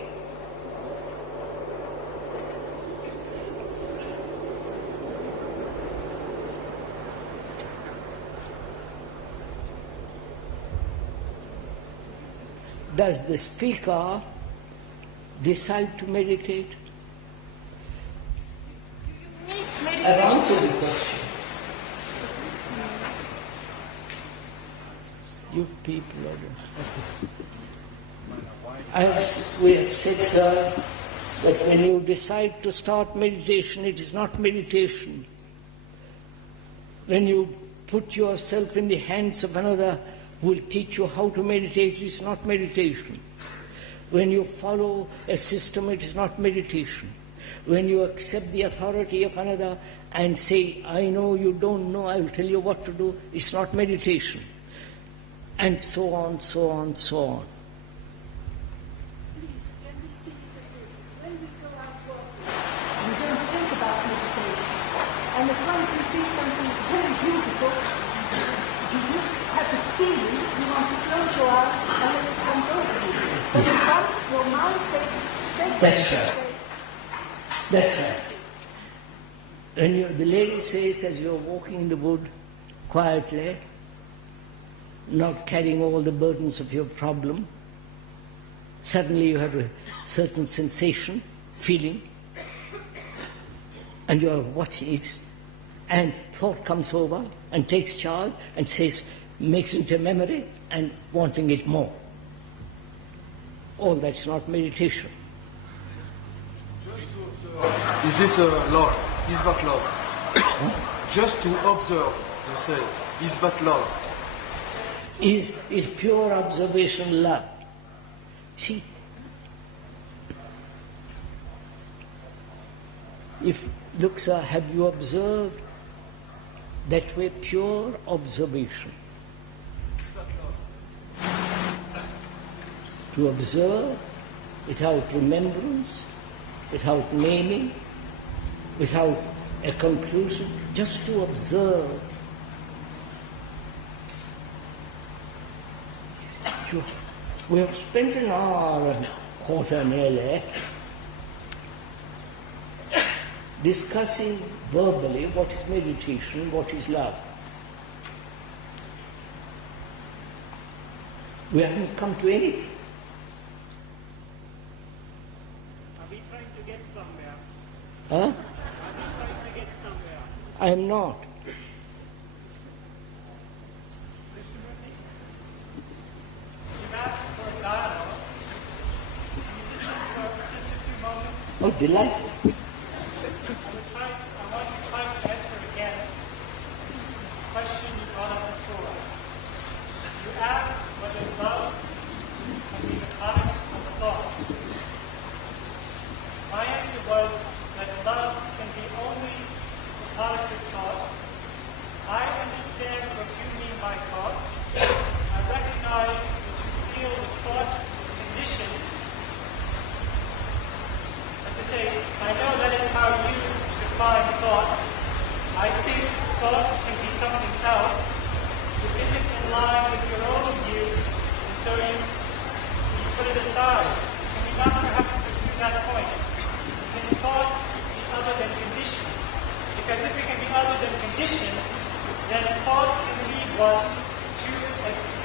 Does the speaker decide to meditate? I've answered the question. You people are we have said, sir, that when you decide to start meditation, it is not meditation. When you put yourself in the hands of another who will teach you how to meditate, it is not meditation. When you follow a system, it is not meditation. When you accept the authority of another and say, I know, you don't know, I will tell you what to do, it's not meditation. And so on, so on, so on. Please, can we see this? When we go out walking, we don't think about meditation. And if once you see something very beautiful, you just have a feeling, you want to close your eyes and let it come over you. But if once your mind takes That's right. That's right. When the lady says, as you're walking in the wood quietly, not carrying all the burdens of your problem, suddenly you have a certain sensation, feeling, and you're watching it, and thought comes over and takes charge and says, makes it a memory and wanting it more. All that's not meditation. Is it love? Is that love? Just to observe, you say, is that love? Is pure observation love? See, look, sir, have you observed that way? Pure observation. To observe without remembrance, without naming, without a conclusion, just to observe. We have spent an hour and a quarter nearly discussing verbally what is meditation, what is love. We haven't come to anything. Are we trying to get somewhere? Huh? Are we trying to get somewhere? I am not. You've asked for a dialogue. Can you listen for just a few moments? Oh, delightful. I want to try to answer again the question you brought up before. You asked whether love can be the product of thought. My answer was that love can be only the product of thought. I understand what you mean by thought. I recognize that you feel that thought is conditioned. As I say, I know that is how you define thought. I think thought can be something else. This isn't in line with your own views, and so you put it aside. Can we not perhaps pursue that point? Can thought be other than conditioned? Because if it can be other than conditioned, then thought can lead one to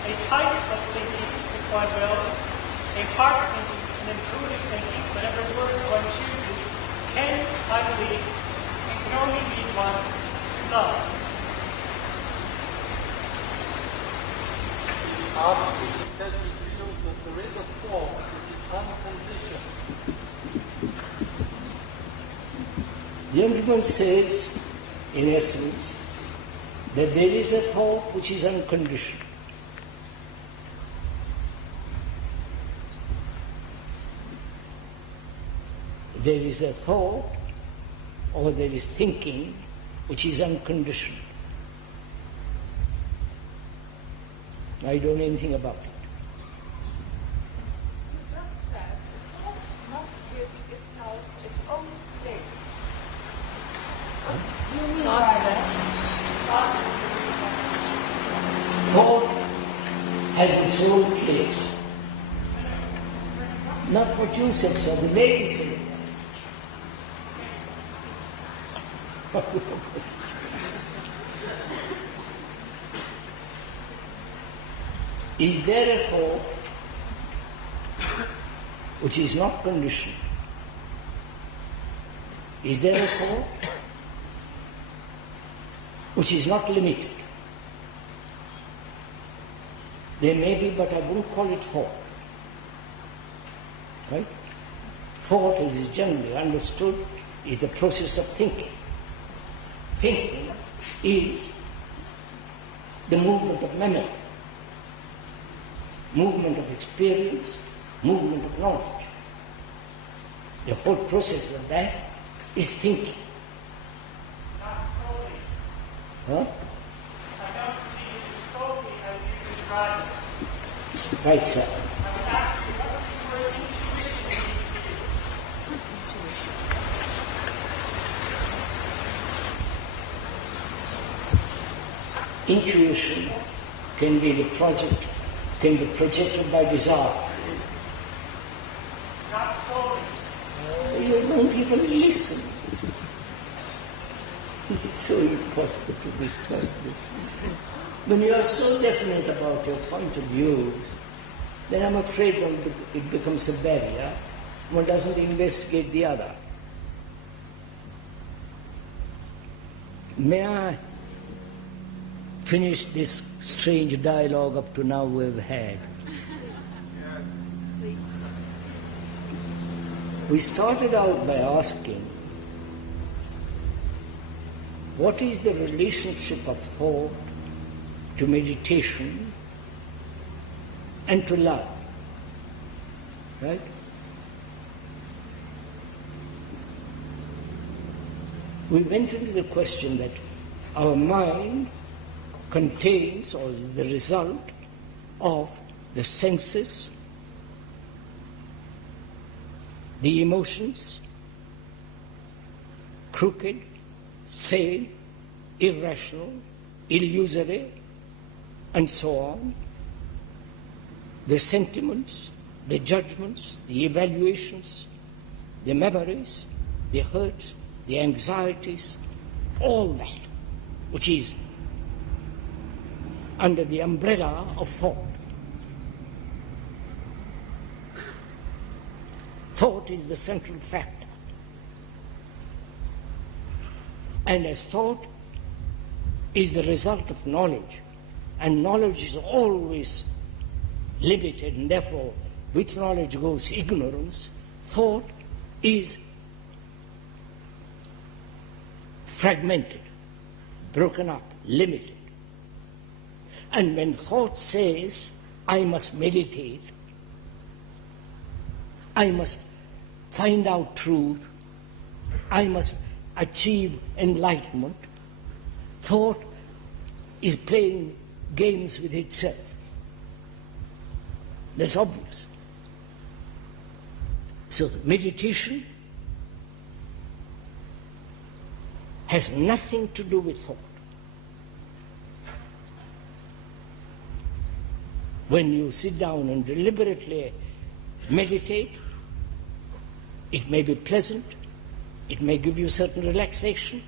a type of thinking, if one will, a heart thinking, an intuitive thinking, whatever word one chooses, can, I believe, and can only lead one to love. It says he feels that there is a form which is unconditioned? The gentleman says, in essence, that there is a thought which is unconditioned. There is a thought or there is thinking which is unconditioned. I don't know anything about it. You just said the thought must give itself its own place. What do you mean by that? Thought has its own place. Not what you said, sir, the lady said. Is there a thought which is not conditioned? Is there a thought which is not limited? There may be, but I wouldn't call it thought. Right? Thought, as is generally understood, is the process of thinking. Thinking is the movement of memory, movement of experience, movement of knowledge. The whole process of that is thinking. Not solely. Huh? I don't see it solely as you describe it. Right, sir. I would ask you, what does the word intuition mean to you? Intuition can be projected by desire. Not solely. You don't even listen. It's so impossible to mistrust me. When you are so definite about your point of view, then I'm afraid it becomes a barrier. One doesn't investigate the other. May I finish this strange dialogue up to now we've had? We started out by asking, what is the relationship of thought to meditation and to love? Right? We went into the question that our mind contains or is the result of the senses, the emotions, crooked, sane, irrational, illusory, and so on, the sentiments, the judgments, the evaluations, the memories, the hurts, the anxieties, all that which is under the umbrella of thought. Thought is the central factor. And as thought is the result of knowledge, and knowledge is always limited, and therefore with knowledge goes ignorance, thought is fragmented, broken up, limited. And when thought says, I must meditate, I must find out truth, I must achieve enlightenment, thought is playing games with itself. That's obvious. So meditation has nothing to do with thought. When you sit down and deliberately meditate, it may be pleasant, it may give you certain relaxation,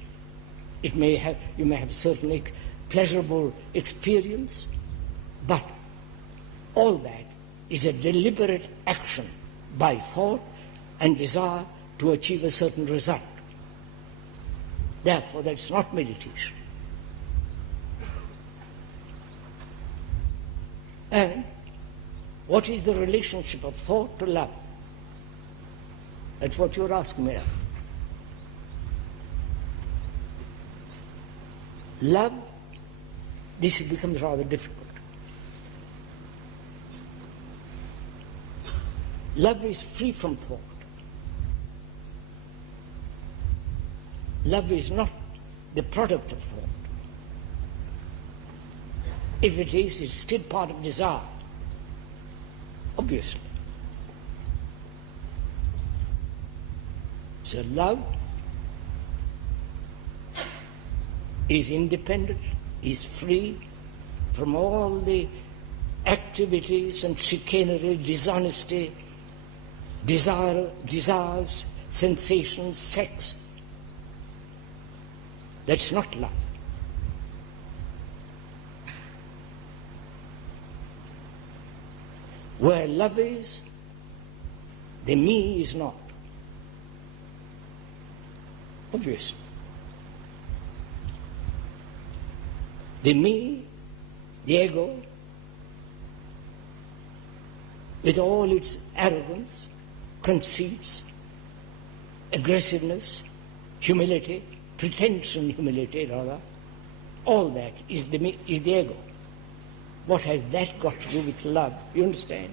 you may have certain pleasurable experience, but all that is a deliberate action by thought and desire to achieve a certain result. Therefore, that's not meditation. And what is the relationship of thought to love? That's what you're asking me now. Love, this becomes rather difficult. Love is free from thought. Love is not the product of thought. If it is, it's still part of desire, obviously. So love is independent, is free from all the activities and chicanery, dishonesty, desires, sensations, sex. That's not love. Where love is, the me is not. Obviously. The me, the ego, with all its arrogance, conceits, aggressiveness, humility, pretension, humility rather, all that is the ego. What has that got to do with love? You understand?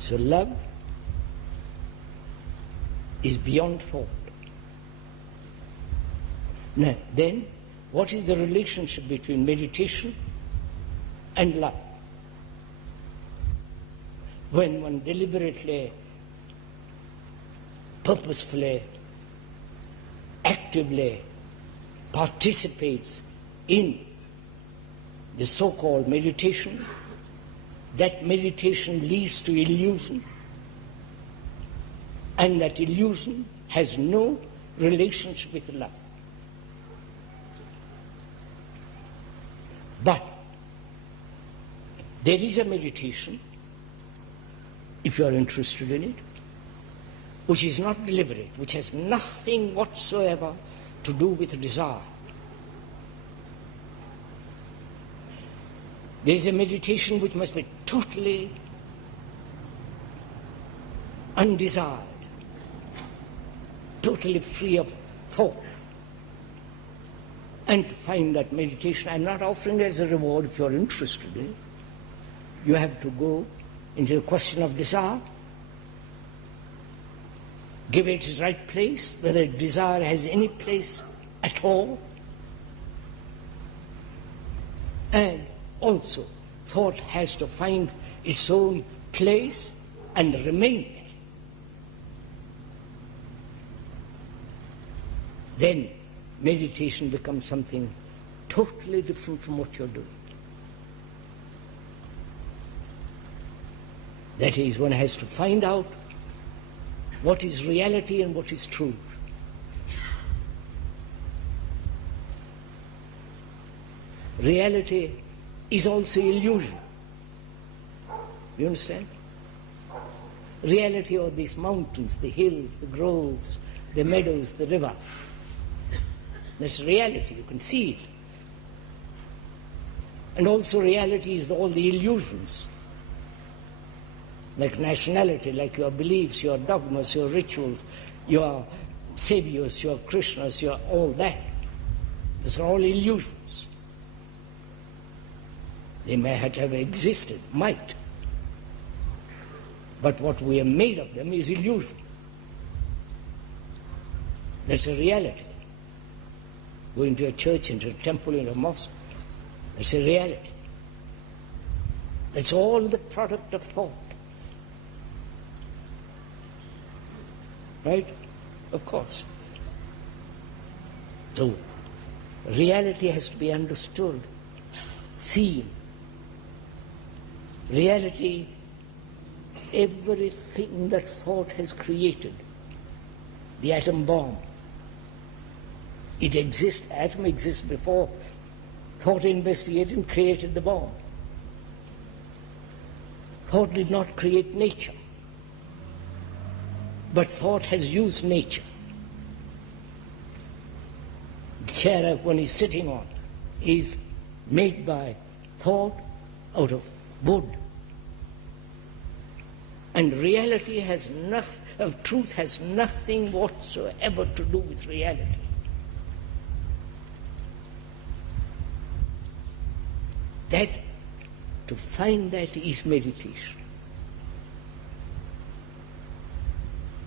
So love is beyond thought. Now, then, what is the relationship between meditation and love? When one deliberately, purposefully, actively participates in the so-called meditation, that meditation leads to illusion, and that illusion has no relationship with love. But there is a meditation, if you are interested in it, which is not deliberate, which has nothing whatsoever to do with desire. There is a meditation which must be totally undesired, totally free of thought. And to find that meditation, I'm not offering it as a reward if you're interested in it. You have to go into the question of desire, give it its right place, whether desire has any place at all. And also, thought has to find its own place and remain there. Then meditation becomes something totally different from what you're doing. That is, one has to find out what is reality and what is truth. Reality is also illusion. You understand? Reality are these mountains, the hills, the groves, the meadows, the river. That's reality, you can see it. And also reality is all the illusions, like nationality, like your beliefs, your dogmas, your rituals, your saviors, your Krishnas, your all that. Those are all illusions. They may have existed, might. But what we have made of them is illusion. That's a reality. Going to a church, into a temple, into a mosque, that's a reality. That's all the product of thought. Right? Of course. So, reality has to be understood, seen. Reality, everything that thought has created, the atom bomb, it exists, atom exists before thought investigated and created the bomb. Thought did not create nature, but thought has used nature. The chair one is sitting on is made by thought out of would. And reality has truth has nothing whatsoever to do with reality. That, to find that is meditation.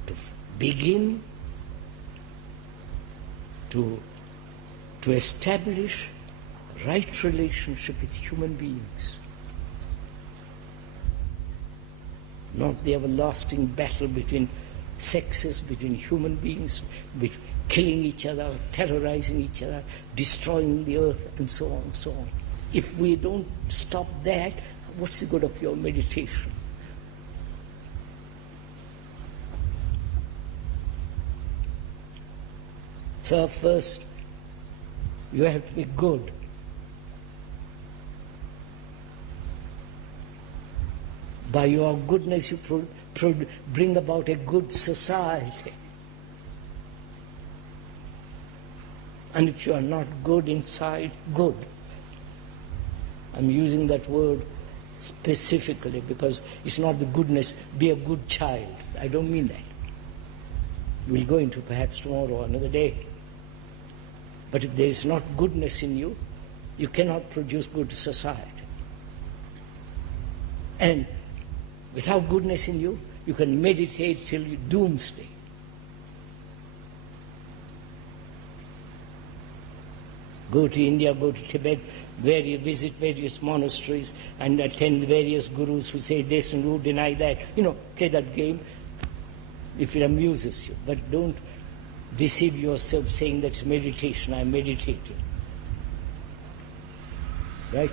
To begin to establish right relationship with human beings. Not the everlasting battle between sexes, between human beings, killing each other, terrorizing each other, destroying the earth, and so on and so on. If we don't stop that, what's the good of your meditation? So first, you have to be good. By your goodness, you bring about a good society. And if you are not good inside, good. I'm using that word specifically because it's not the goodness, be a good child. I don't mean that. We'll go into perhaps tomorrow or another day. But if there is not goodness in you, you cannot produce good society. And without goodness in you, you can meditate till you doomsday. Go to India, go to Tibet, visit various monasteries and attend various gurus who say this and who deny that. Play that game if it amuses you. But don't deceive yourself saying that's meditation, I'm meditating. Right?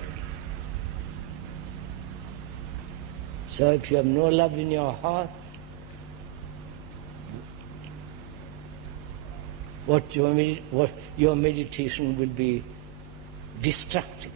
So if you have no love in your heart, your meditation will be destructive.